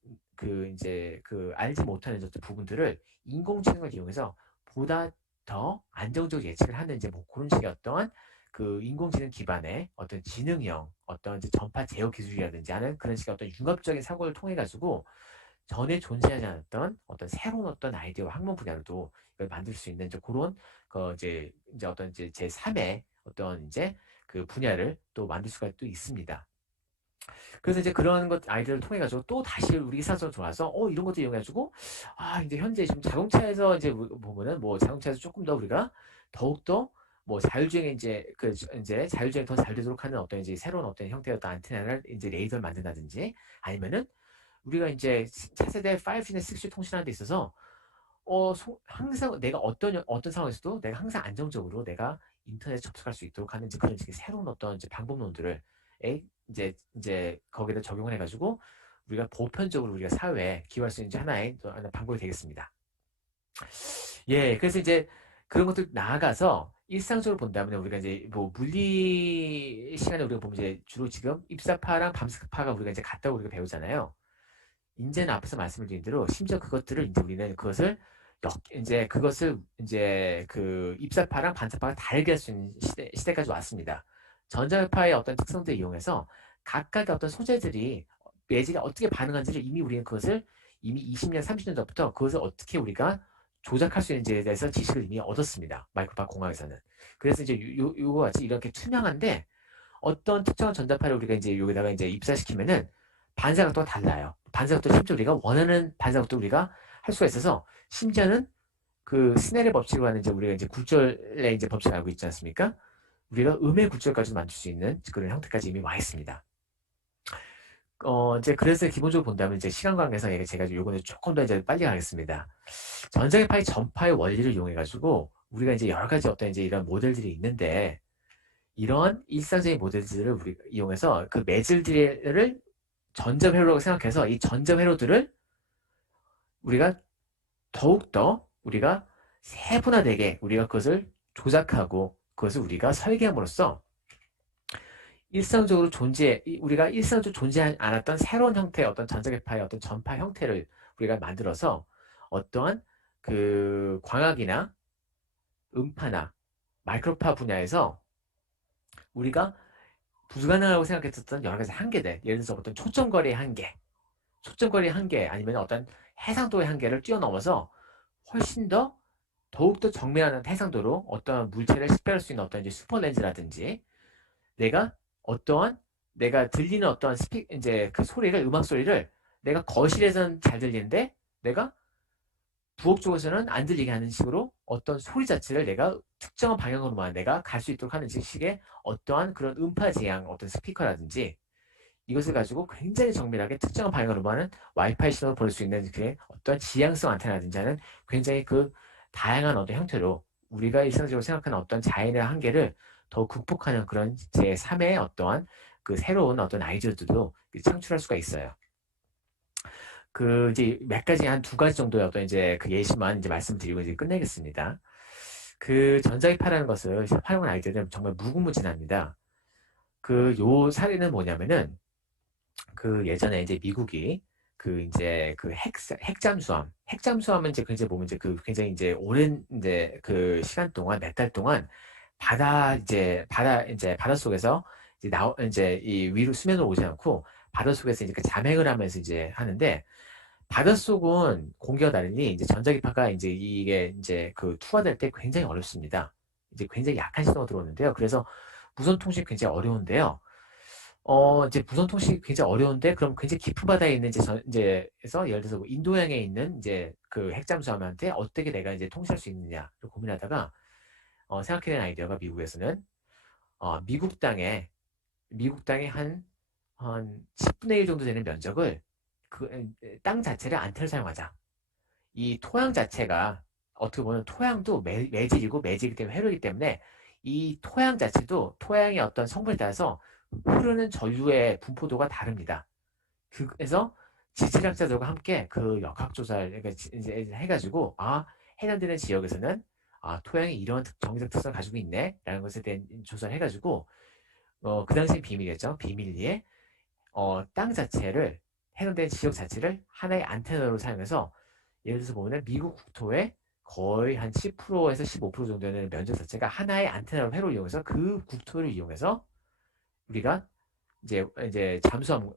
그 알지 못하는 어떤 부분들을 인공지능을 이용해서 보다 더 안정적 예측을 하는 이제 뭐 그런 식의 어떠한 그 인공지능 기반의 어떤 지능형 어떤 이제 전파 제어 기술이라든지 하는 그런 식의 어떤 융합적인 사고를 통해 가지고 전에 존재하지 않았던 어떤 새로운 어떤 아이디어와 학문 분야로도 이걸 만들 수 있는 이제 그런 그 이제 어떤 이제 제3의 어떤 이제 그 분야를 또 만들 수가 또 있습니다. 그래서 이제 그런 것 아이디어를 통해 가지고 또 다시 우리 일상으로 돌아와서 이런 것도 이용해 가지고 이제 현재 지금 자동차에서 이제 보면은 뭐 자동차에서 조금 더 우리가 더욱더 뭐 자율주행에 이제 자율주행 더 잘 되도록 하는 어떤 이제 새로운 어떤 형태의 어떤 안테나를 이제 레이더를 만든다든지 아니면은 우리가 이제 차세대 5G나 6G 통신하는 데 있어서 항상 내가 어떤 상황에서도 내가 항상 안정적으로 내가 인터넷 접속할 수 있도록 하는 이제 그런 이제 새로운 어떤 이제 방법론들을 이제 거기다 적용을 해가지고 우리가 보편적으로 우리가 사회에 기여할 수 있는 이제 하나의 또 하나 방법이 되겠습니다. 예, 그래서 이제 그런 것들 나아가서 일상적으로 본다면 우리가 이제 뭐 물리 시간에 우리가 보면 이제 주로 지금 입사파랑 밤사파가 우리가 이제 같다고 우리가 배우잖아요. 이제는 앞에서 말씀을 드린 대로 심지어 그것들을 이제 우리는 그것을 이제 그것을 이제 그 입사파랑 반사파가 다르게 할 수 있는 시대까지 왔습니다. 전자파의 어떤 특성들을 이용해서 각각의 어떤 소재들이 매질이 어떻게 반응하는지를 이미 우리는 그것을 이미 20년, 30년 전부터 그것을 어떻게 우리가 조작할 수 있는지에 대해서 지식을 이미 얻었습니다. 마이크로파 공학에서는. 그래서 이제 요거 같이 이렇게 투명한데 어떤 특정한 전자파를 우리가 이제 여기다가 이제 입사시키면은 반사각도가 달라요. 반사각도 심지어 우리가 원하는 반사각도 우리가 할 수가 있어서 심지어는 그 스넬의 법칙으로 하는 이제 우리가 이제 굴절의 이제 법칙을 알고 있지 않습니까? 우리가 음의 굴절까지 만들 수 있는 그런 형태까지 이미 와 있습니다. 이제 그래서 기본적으로 본다면 이제 시간 관계상 제가 요거는 조금 더 이제 빨리 가겠습니다. 전자기파의 전파의 원리를 이용해 가지고 우리가 이제 여러 가지 어떤 이제 이런 모델들이 있는데 이런 일상적인 모델들을 우리 이용해서 그 매질들을 전자회로라고 생각해서 이 전자회로들을 우리가 더욱더 우리가 세분화되게 우리가 그것을 조작하고 그것을 우리가 설계함으로써 우리가 일상적으로 존재하지 않았던 새로운 형태의 어떤 전자계파의 어떤 전파 형태를 우리가 만들어서 어떠한 그 광학이나 음파나 마이크로파 분야에서 우리가 불가능하다고 생각했었던 여러 가지 한계들, 예를 들어서 어떤 초점거리의 한계 아니면 어떤 해상도의 한계를 뛰어넘어서 훨씬 더 더욱더 정밀한 해상도로 어떤 물체를 식별할 수 있는 어떤 이제 슈퍼렌즈라든지 내가 어떠한 내가 들리는 어떠한 이제 그 소리를 음악 소리를 내가 거실에서는 잘 들리는데 내가 부엌 쪽에서는 안 들리게 하는 식으로 어떤 소리 자체를 내가 특정한 방향으로만 내가 갈 수 있도록 하는 식의 어떠한 그런 음파 제한 어떤 스피커라든지 이것을 가지고 굉장히 정밀하게 특정한 방향으로만은 와이파이 신호를 보낼 수 있는 그 어떤 지향성 안테나라든지 하는 굉장히 그 다양한 어떤 형태로 우리가 일상적으로 생각하는 어떤 자연의 한계를 더 극복하는 그런 제3의 어떠한 그 새로운 어떤 아이디어들도 창출할 수가 있어요. 이제 몇 가지, 한 두 가지 정도의 어떤 이제 그 예시만 이제 말씀드리고 이제 끝내겠습니다. 그 전자기파라는 것을 활용한 아이디어는 정말 무궁무진합니다. 요 사례는 뭐냐면은, 예전에 이제 미국이 이제 핵잠수함은 이제 굉장히 보면 이제 굉장히 이제 오랜 이제 시간 동안, 몇 달 동안 바닷속에서 이제 이 위로 수면으로 오지 않고 바닷속에서 이제 잠행을 하면서 이제 하는데, 바닷속은 공기와 다르니 이제 전자기파가 이제 이게 이제 투하될 때 굉장히 어렵습니다. 이제 굉장히 약한 신호가 들어오는데요. 그래서 무선 통신이 굉장히 어려운데요. 이제 무선 통신이 굉장히 어려운데, 그럼 굉장히 깊은 바다에 있는 이제 예를 들어서 뭐 인도양에 있는 이제 핵잠수함한테 어떻게 내가 이제 통신할 수 있느냐를 고민하다가 생각해낸 아이디어가, 미국에서는 미국 땅에 한 10분의 1 정도 되는 면적을 땅 자체를 안테나를 사용하자. 이 토양 자체가 어떻게 보면 토양도 매질이고, 매질이기 때문에 회로이기 때문에 이 토양 자체도 토양의 어떤 성분에 따라서 흐르는 전류의 분포도가 다릅니다. 그래서 지질학자들과 함께 역학조사를 그러니까 이제 해가지고, 해당되는 지역에서는 토양이 이런 정기적 특성을 가지고 있네 라는 것에 대한 조사를 해가지고, 그 당시엔 비밀이었죠. 비밀리에 땅 자체를, 해당되는 지역 자체를 하나의 안테나로 사용해서, 예를 들어서 보면 미국 국토의 거의 한 10%에서 15% 정도 되는 면적 자체가 하나의 안테나로 회로 이용해서, 그 국토를 이용해서 우리가 이제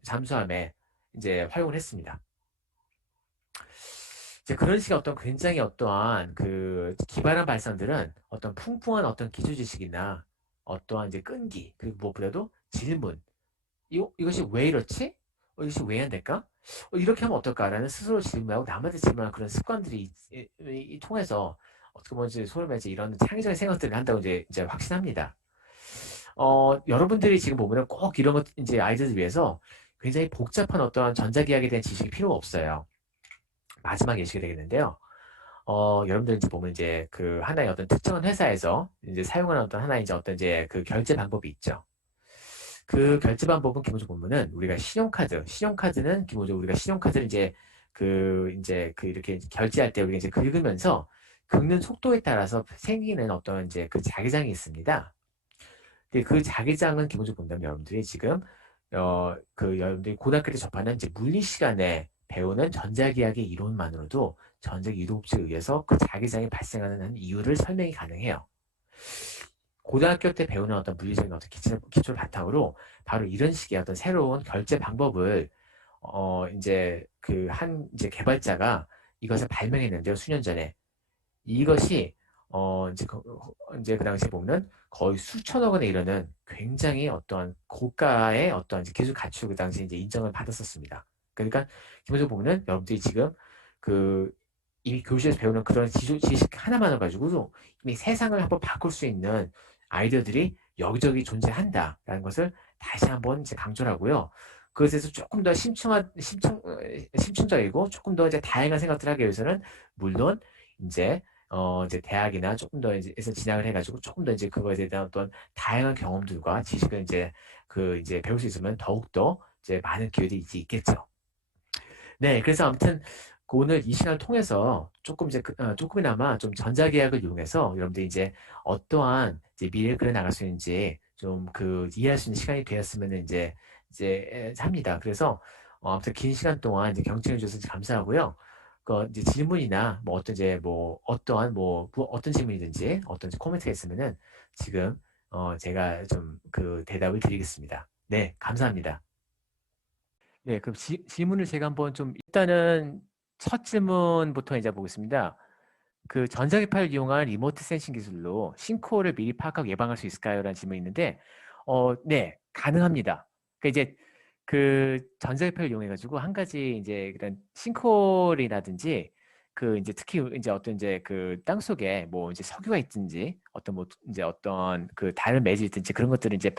잠수함에 이제 활용을 했습니다. 이제 그런 식의 어떤 굉장히 어떠한 기발한 발상들은 어떤 풍부한 어떤 기술 지식이나 어떠한 이제 끈기, 그리고 무엇보다도 질문, 이것이 왜 이렇지? 이것이 왜 안 될까? 이렇게 하면 어떨까라는 스스로 질문하고 남한테 질문하는 그런 습관들이 통해서 어떻게 보면 이제 소위 말해서 이런 창의적인 생각들을 한다고 이제 확신합니다. 여러분들이 지금 보면은 꼭 이런 것 이제 아이들을 위해서 굉장히 복잡한 어떤 전자기학에 대한 지식이 필요가 없어요. 마지막 예시가 되겠는데요. 여러분들 이제 보면 이제 하나의 어떤 특정한 회사에서 이제 사용하는 어떤 하나의 이제 어떤 이제 결제 방법이 있죠. 그 결제 방법은 기본적으로 보면은, 우리가 신용카드는 기본적으로 우리가 신용카드를 이제 이렇게 결제할 때 우리가 이제 긁으면서, 긁는 속도에 따라서 생기는 어떤 이제 자기장이 있습니다. 근데 그 자기장은 기본적으로 본다면, 여러분들이 지금 여러분들이 고등학교 때 접하는 이제 물리 시간에 배우는 전자기학의 이론만으로도 전자기 유도법칙에 의해서 그 자기장이 발생하는 이유를 설명이 가능해요. 고등학교 때 배우는 어떤 물리적인 어떤 기초를 바탕으로 바로 이런 식의 어떤 새로운 결제 방법을 이제 이제 개발자가 이것을 발명했는데요, 수년 전에. 이것이 이제 그 당시에 보면 거의 수천억 원에 이르는 굉장히 어떤 고가의 어떤 기술 가치로 그 당시에 이제 인정을 받았었습니다. 그러니까 기본적으로 보면은, 여러분들이 지금 그 이미 교실에서 배우는 그런 지식 하나만을 가지고도 이미 세상을 한번 바꿀 수 있는 아이디어들이 여기저기 존재한다라는 것을 다시 한번 이제 강조를 하고요. 그것에서 조금 더 심층적이고 조금 더 이제 다양한 생각들을 하기 위해서는, 물론 이제 대학이나 조금 더 이제 진학을 해가지고 조금 더 이제 그거에 대한 어떤 다양한 경험들과 지식을 이제 배울 수 있으면 더욱더 이제 많은 기회들이 있겠죠. 네, 그래서 아무튼 오늘 이 시간을 통해서 조금 이제 조금이나마 좀 전자계약을 이용해서 여러분들이 이제 어떠한 이제 미래를 그려 나갈 수 있는지 좀 이해할 수 있는 시간이 되었으면 이제 합니다. 그래서 아무튼 긴 시간 동안 이제 경청해 주셔서 감사하고요. 이제 질문이나 뭐 어떤 이제 뭐 어떠한 어떤 질문이든지 어떤 코멘트가 있으면은 지금 제가 좀 대답을 드리겠습니다. 네, 감사합니다. 네, 그럼 질문을 제가 한번 좀, 일단은 첫 질문부터 이제 보겠습니다. 전자기파를 이용한 리모트 센싱 기술로 싱크홀을 미리 파악하고 예방할 수 있을까요? 라는 질문이 있는데, 네, 가능합니다. 이제 전자기파를 이용해가지고 한 가지 이제 그런 싱크홀이라든지, 이제 특히 이제 어떤 이제 땅속에 뭐 이제 석유가 있든지, 어떤 뭐 이제 어떤 다른 매질이 있든지, 그런 것들을 이제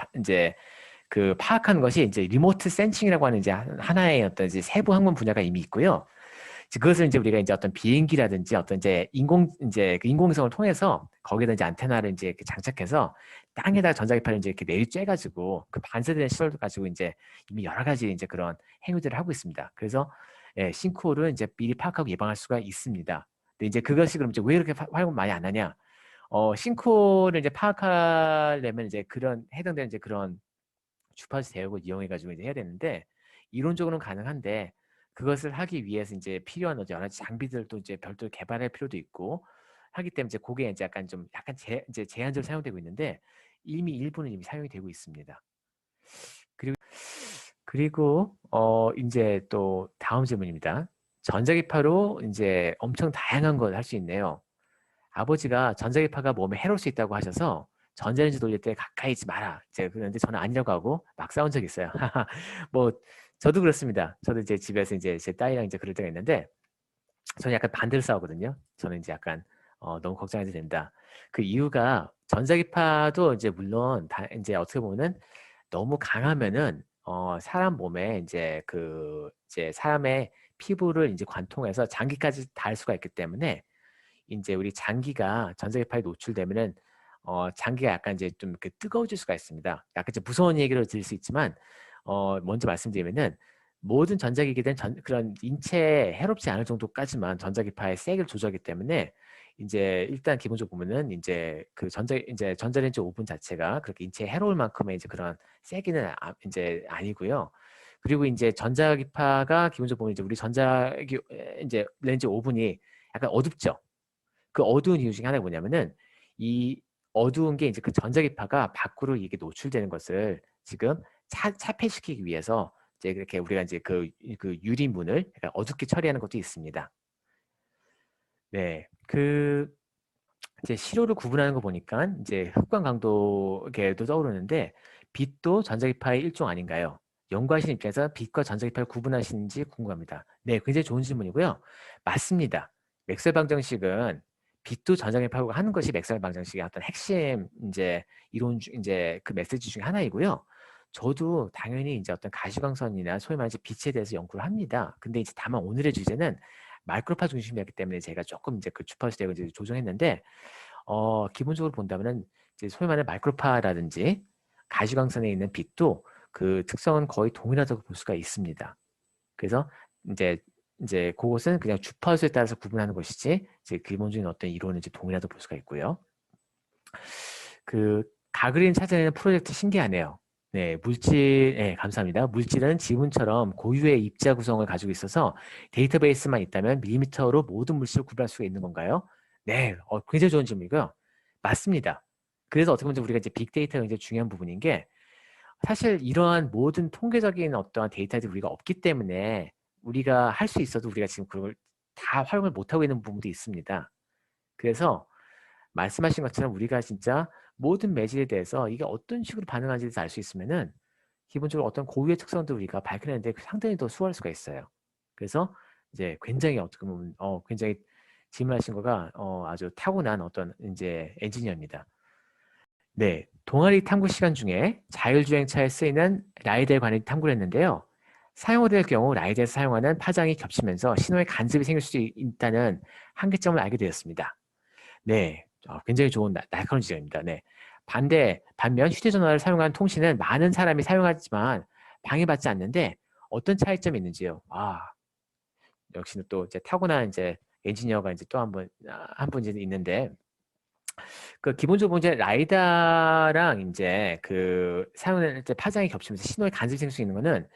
파악하는 것이 이제 리모트 센싱이라고 하는 이제 하나의 어떤 이제 세부 학문 분야가 이미 있고요. 이제 그것을 이제 우리가 이제 어떤 비행기라든지 어떤 이제 인공위성을 통해서 거기다 이제 안테나를 이제 이렇게 장착해서 땅에다가 전자기파를 이제 이렇게 내리쬐가지고 반사되는 시설도 가지고 이제 이미 여러 가지 이제 그런 행위들을 하고 있습니다. 그래서 예, 싱크홀은 이제 미리 파악하고 예방할 수가 있습니다. 근데 이제 그것이 그럼 이제 왜 이렇게 활용 많이 안 하냐? 싱크홀을 이제 파악하려면 이제 그런 해당되는 이제 그런 주파수 대역을 이용해가지고 이제 해야 되는데 이론적으로는 가능한데 그것을 하기 위해서 이제 필요한 여러 가지 장비들도 이제 별도로 개발할 필요도 있고 하기 때문에 이제 그게 이제 약간 좀 약간 이제 제한적으로 사용되고 있는데 이미 일부는 이미 사용이 되고 있습니다. 그리고 이제 또 다음 질문입니다. 전자기파로 이제 엄청 다양한 걸 할 수 있네요. 아버지가 전자기파가 몸에 해로울 수 있다고 하셔서 전자레인지 돌릴 때 가까이 있지 마라. 이제 그런데 저는 아니라고 하고 막 싸운 적이 있어요. 뭐 저도 그렇습니다. 저도 이제 집에서 이제 제 딸이랑 이제 그럴 때가 있는데 저는 약간 반대로 싸우거든요. 저는 이제 약간 너무 걱정해도 된다. 그 이유가 전자기파도 이제 물론 다 이제 어떻게 보면은 너무 강하면은 사람 몸에 이제 그 이제 사람의 피부를 이제 관통해서 장기까지 닿을 수가 있기 때문에 이제 우리 장기가 전자기파에 노출되면은 장기가 약간 이제 좀 이렇게 뜨거워질 수가 있습니다. 약간 이제 무서운 얘기를 드릴 수 있지만 먼저 말씀드리면은 모든 전자기기든 그런 인체에 해롭지 않을 정도까지만 전자기파의 세기를 조절하기 때문에 이제 일단 기본적으로 보면은 이제 그 이제 전자레인지 오븐 자체가 그렇게 인체에 해로울 만큼의 이제 그런 세기는 이제 아니고요. 그리고 이제 전자기파가 기본적으로 보면 이제 우리 이제 렌즈 오븐이 약간 어둡죠. 그 어두운 이유 중에 하나가 뭐냐면은 이 어두운 게 이제 그 전자기파가 밖으로 이게 노출되는 것을 지금 차폐시키기 위해서 이제 이렇게 우리가 이제 그 유리문을 약간 어둡게 처리하는 것도 있습니다. 네, 이제 시료를 구분하는 거 보니까 이제 흑광 강도계도 떠오르는데 빛도 전자기파의 일종 아닌가요? 연구하시는 입장에서 빛과 전자기파를 구분하시는지 궁금합니다. 네, 굉장히 좋은 질문이고요. 맞습니다. 맥스웰 방정식은 빛도 전자기파고 하는 것이 맥스웰 방정식의 어떤 핵심 이제 이제 그 메시지 중에 하나이고요. 저도 당연히 이제 어떤 가시광선이나 소위 말해서 빛에 대해서 연구를 합니다. 근데 이제 다만 오늘의 주제는 마이크로파 중심이었기 때문에 제가 조금 이제 그 주파수 대역을 이제 조정했는데 기본적으로 본다면은 이제 소위 말하는 마이크로파라든지 가시광선에 있는 빛도 그 특성은 거의 동일하다고 볼 수가 있습니다. 그래서 이제 그것은 그냥 주파수에 따라서 구분하는 것이지 이제 기본적인 어떤 이론은 이제 동일하다고 볼 수가 있고요. 그 가그린 찾아내는 프로젝트 신기하네요. 네, 네, 감사합니다. 물질은 지문처럼 고유의 입자 구성을 가지고 있어서 데이터베이스만 있다면 밀리미터로 모든 물질을 구별할 수가 있는 건가요? 네, 굉장히 좋은 질문이고요. 맞습니다. 그래서 어떻게 보면 우리가 이제 빅데이터가 굉장히 중요한 부분인 게 사실 이러한 모든 통계적인 어떠한 데이터들이 우리가 없기 때문에 우리가 할 수 있어도 우리가 지금 그걸 다 활용을 못하고 있는 부분도 있습니다. 그래서 말씀하신 것처럼 우리가 진짜 모든 매질에 대해서 이게 어떤 식으로 반응하는지를 알 수 있으면은 기본적으로 어떤 고유의 특성도 우리가 밝혀내는데 상당히 더 수월할 수가 있어요. 그래서 이제 굉장히 어떻게 보면 굉장히 질문하신 거가 아주 타고난 어떤 이제 엔지니어입니다. 네, 동아리 탐구 시간 중에 자율주행차에 쓰이는 라이드에 관해 탐구를 했는데요. 사용될 경우 라이드에서 사용하는 파장이 겹치면서 신호에 간섭이 생길 수 있다는 한계점을 알게 되었습니다. 네, 굉장히 좋은 날카로운 지적입니다. 네. 반면 휴대전화를 사용한 통신은 많은 사람이 사용하지만 방해받지 않는데 어떤 차이점이 있는지요? 역시 또 이제 타고난 이제 엔지니어가 이제 또 한 분 이제 있는데 그 기본적으로 이제 라이다랑 이제 그 사용할 때 파장이 겹치면서 신호에 간섭이 생길 수 있는 거는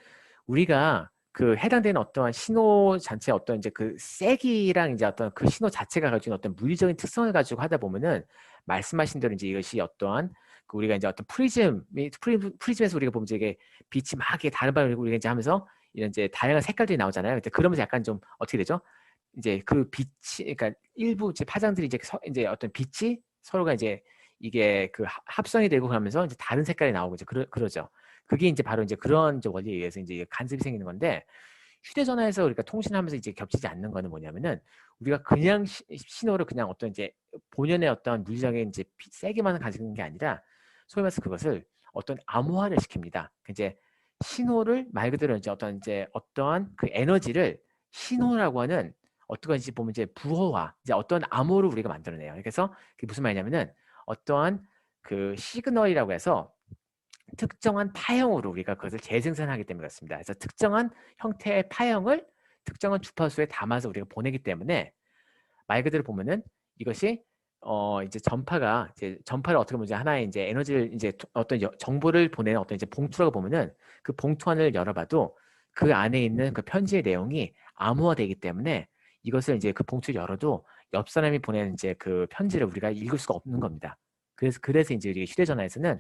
우리가 그 해당되는 어떠한 신호 자체 어떤 이제 그 세기랑 이제 어떤 그 신호 자체가 가지고 있는 어떤 물리적인 특성을 가지고 하다 보면은 말씀하신 대로 이제 이것이 어떠한 그 우리가 이제 어떤 프리즘에서 우리가 보면 이제 이게 빛이 막 이렇게 다른 방향으로 우리가 이제 하면서 이런 이제 다양한 색깔들이 나오잖아요. 근데 그러면서 약간 좀 어떻게 되죠? 이제 그 빛이 그러니까 일부 이제 파장들이 이제 어떤 빛이 서로가 이제 이게 그 합성이 되고 그러면서 이제 다른 색깔이 나오고 이제 그러죠. 그게 이제 바로 이제 그런 이제 원리에 의해서 이제 간섭이 생기는 건데 휴대전화에서 우리가 통신하면서 이제 겹치지 않는 거는 뭐냐면은 우리가 그냥 신호를 그냥 어떤 이제 본연의 어떤 물리적인 이제 세게만 가지는 게 아니라 소위 말해서 그것을 어떤 암호화를 시킵니다. 이제 신호를 말 그대로 이제 어떠한 그 에너지를 신호라고 하는 어떠한지 보면 이제 부호화, 이제 어떤 암호를 우리가 만들어내요. 그래서 그게 무슨 말이냐면은 어떠한 그 시그널이라고 해서 특정한 파형으로 우리가 그것을 재생산하기 때문에 그렇습니다. 그래서 특정한 형태의 파형을 특정한 주파수에 담아서 우리가 보내기 때문에 말 그대로 보면은 이것이 이제 전파를 어떻게 보면 이제 하나의 이제 에너지를 이제 어떤 정보를 보내는 어떤 이제 봉투라고 보면은 그 봉투 안을 열어봐도 그 안에 있는 그 편지의 내용이 암호화되기 때문에 이것을 이제 그 봉투를 열어도 옆 사람이 보낸 이제 그 편지를 우리가 읽을 수가 없는 겁니다. 그래서 이제 우리 휴대전화에서는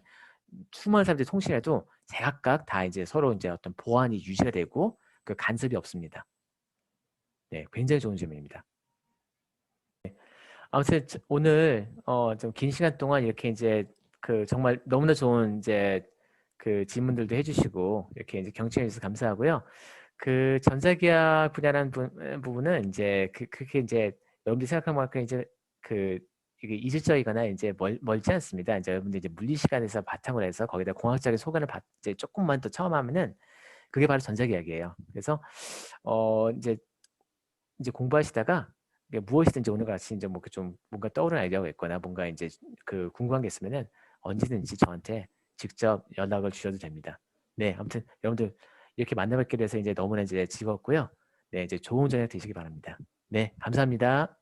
수많은 사람들이 통신해도 제각각 다 이제 서로 이제 어떤 보안이 유지가 되고 그 간섭이 없습니다. 네, 굉장히 좋은 질문입니다. 아무튼 오늘 좀 긴 시간 동안 이렇게 이제 그 정말 너무나 좋은 이제 그 질문들도 해주시고 이렇게 이제 경청해 주셔서 감사하고요. 그 전자기학 분야라는 부분은 이제 그렇게 이제 여러분들이 생각한 만큼 이제 그 이게 이질적이거나 이제 멀지 않습니다. 이제 여러분들 이제 물리 시간에서 바탕으로 해서 거기다 공학적인 소견을 이제 조금만 더 처음 하면은 그게 바로 전자기학이에요. 그래서 이제 공부하시다가 무엇이든 이제 오늘 같이 이제 뭐 좀 뭔가 떠오르는 아이디어가 있거나 뭔가 이제 그 궁금한 게 있으면은 언제든지 저한테 직접 연락을 주셔도 됩니다. 네, 아무튼 여러분들 이렇게 만나뵙게 돼서 이제 너무나 이제 즐거웠고요. 네, 이제 좋은 저녁 되시기 바랍니다. 네, 감사합니다.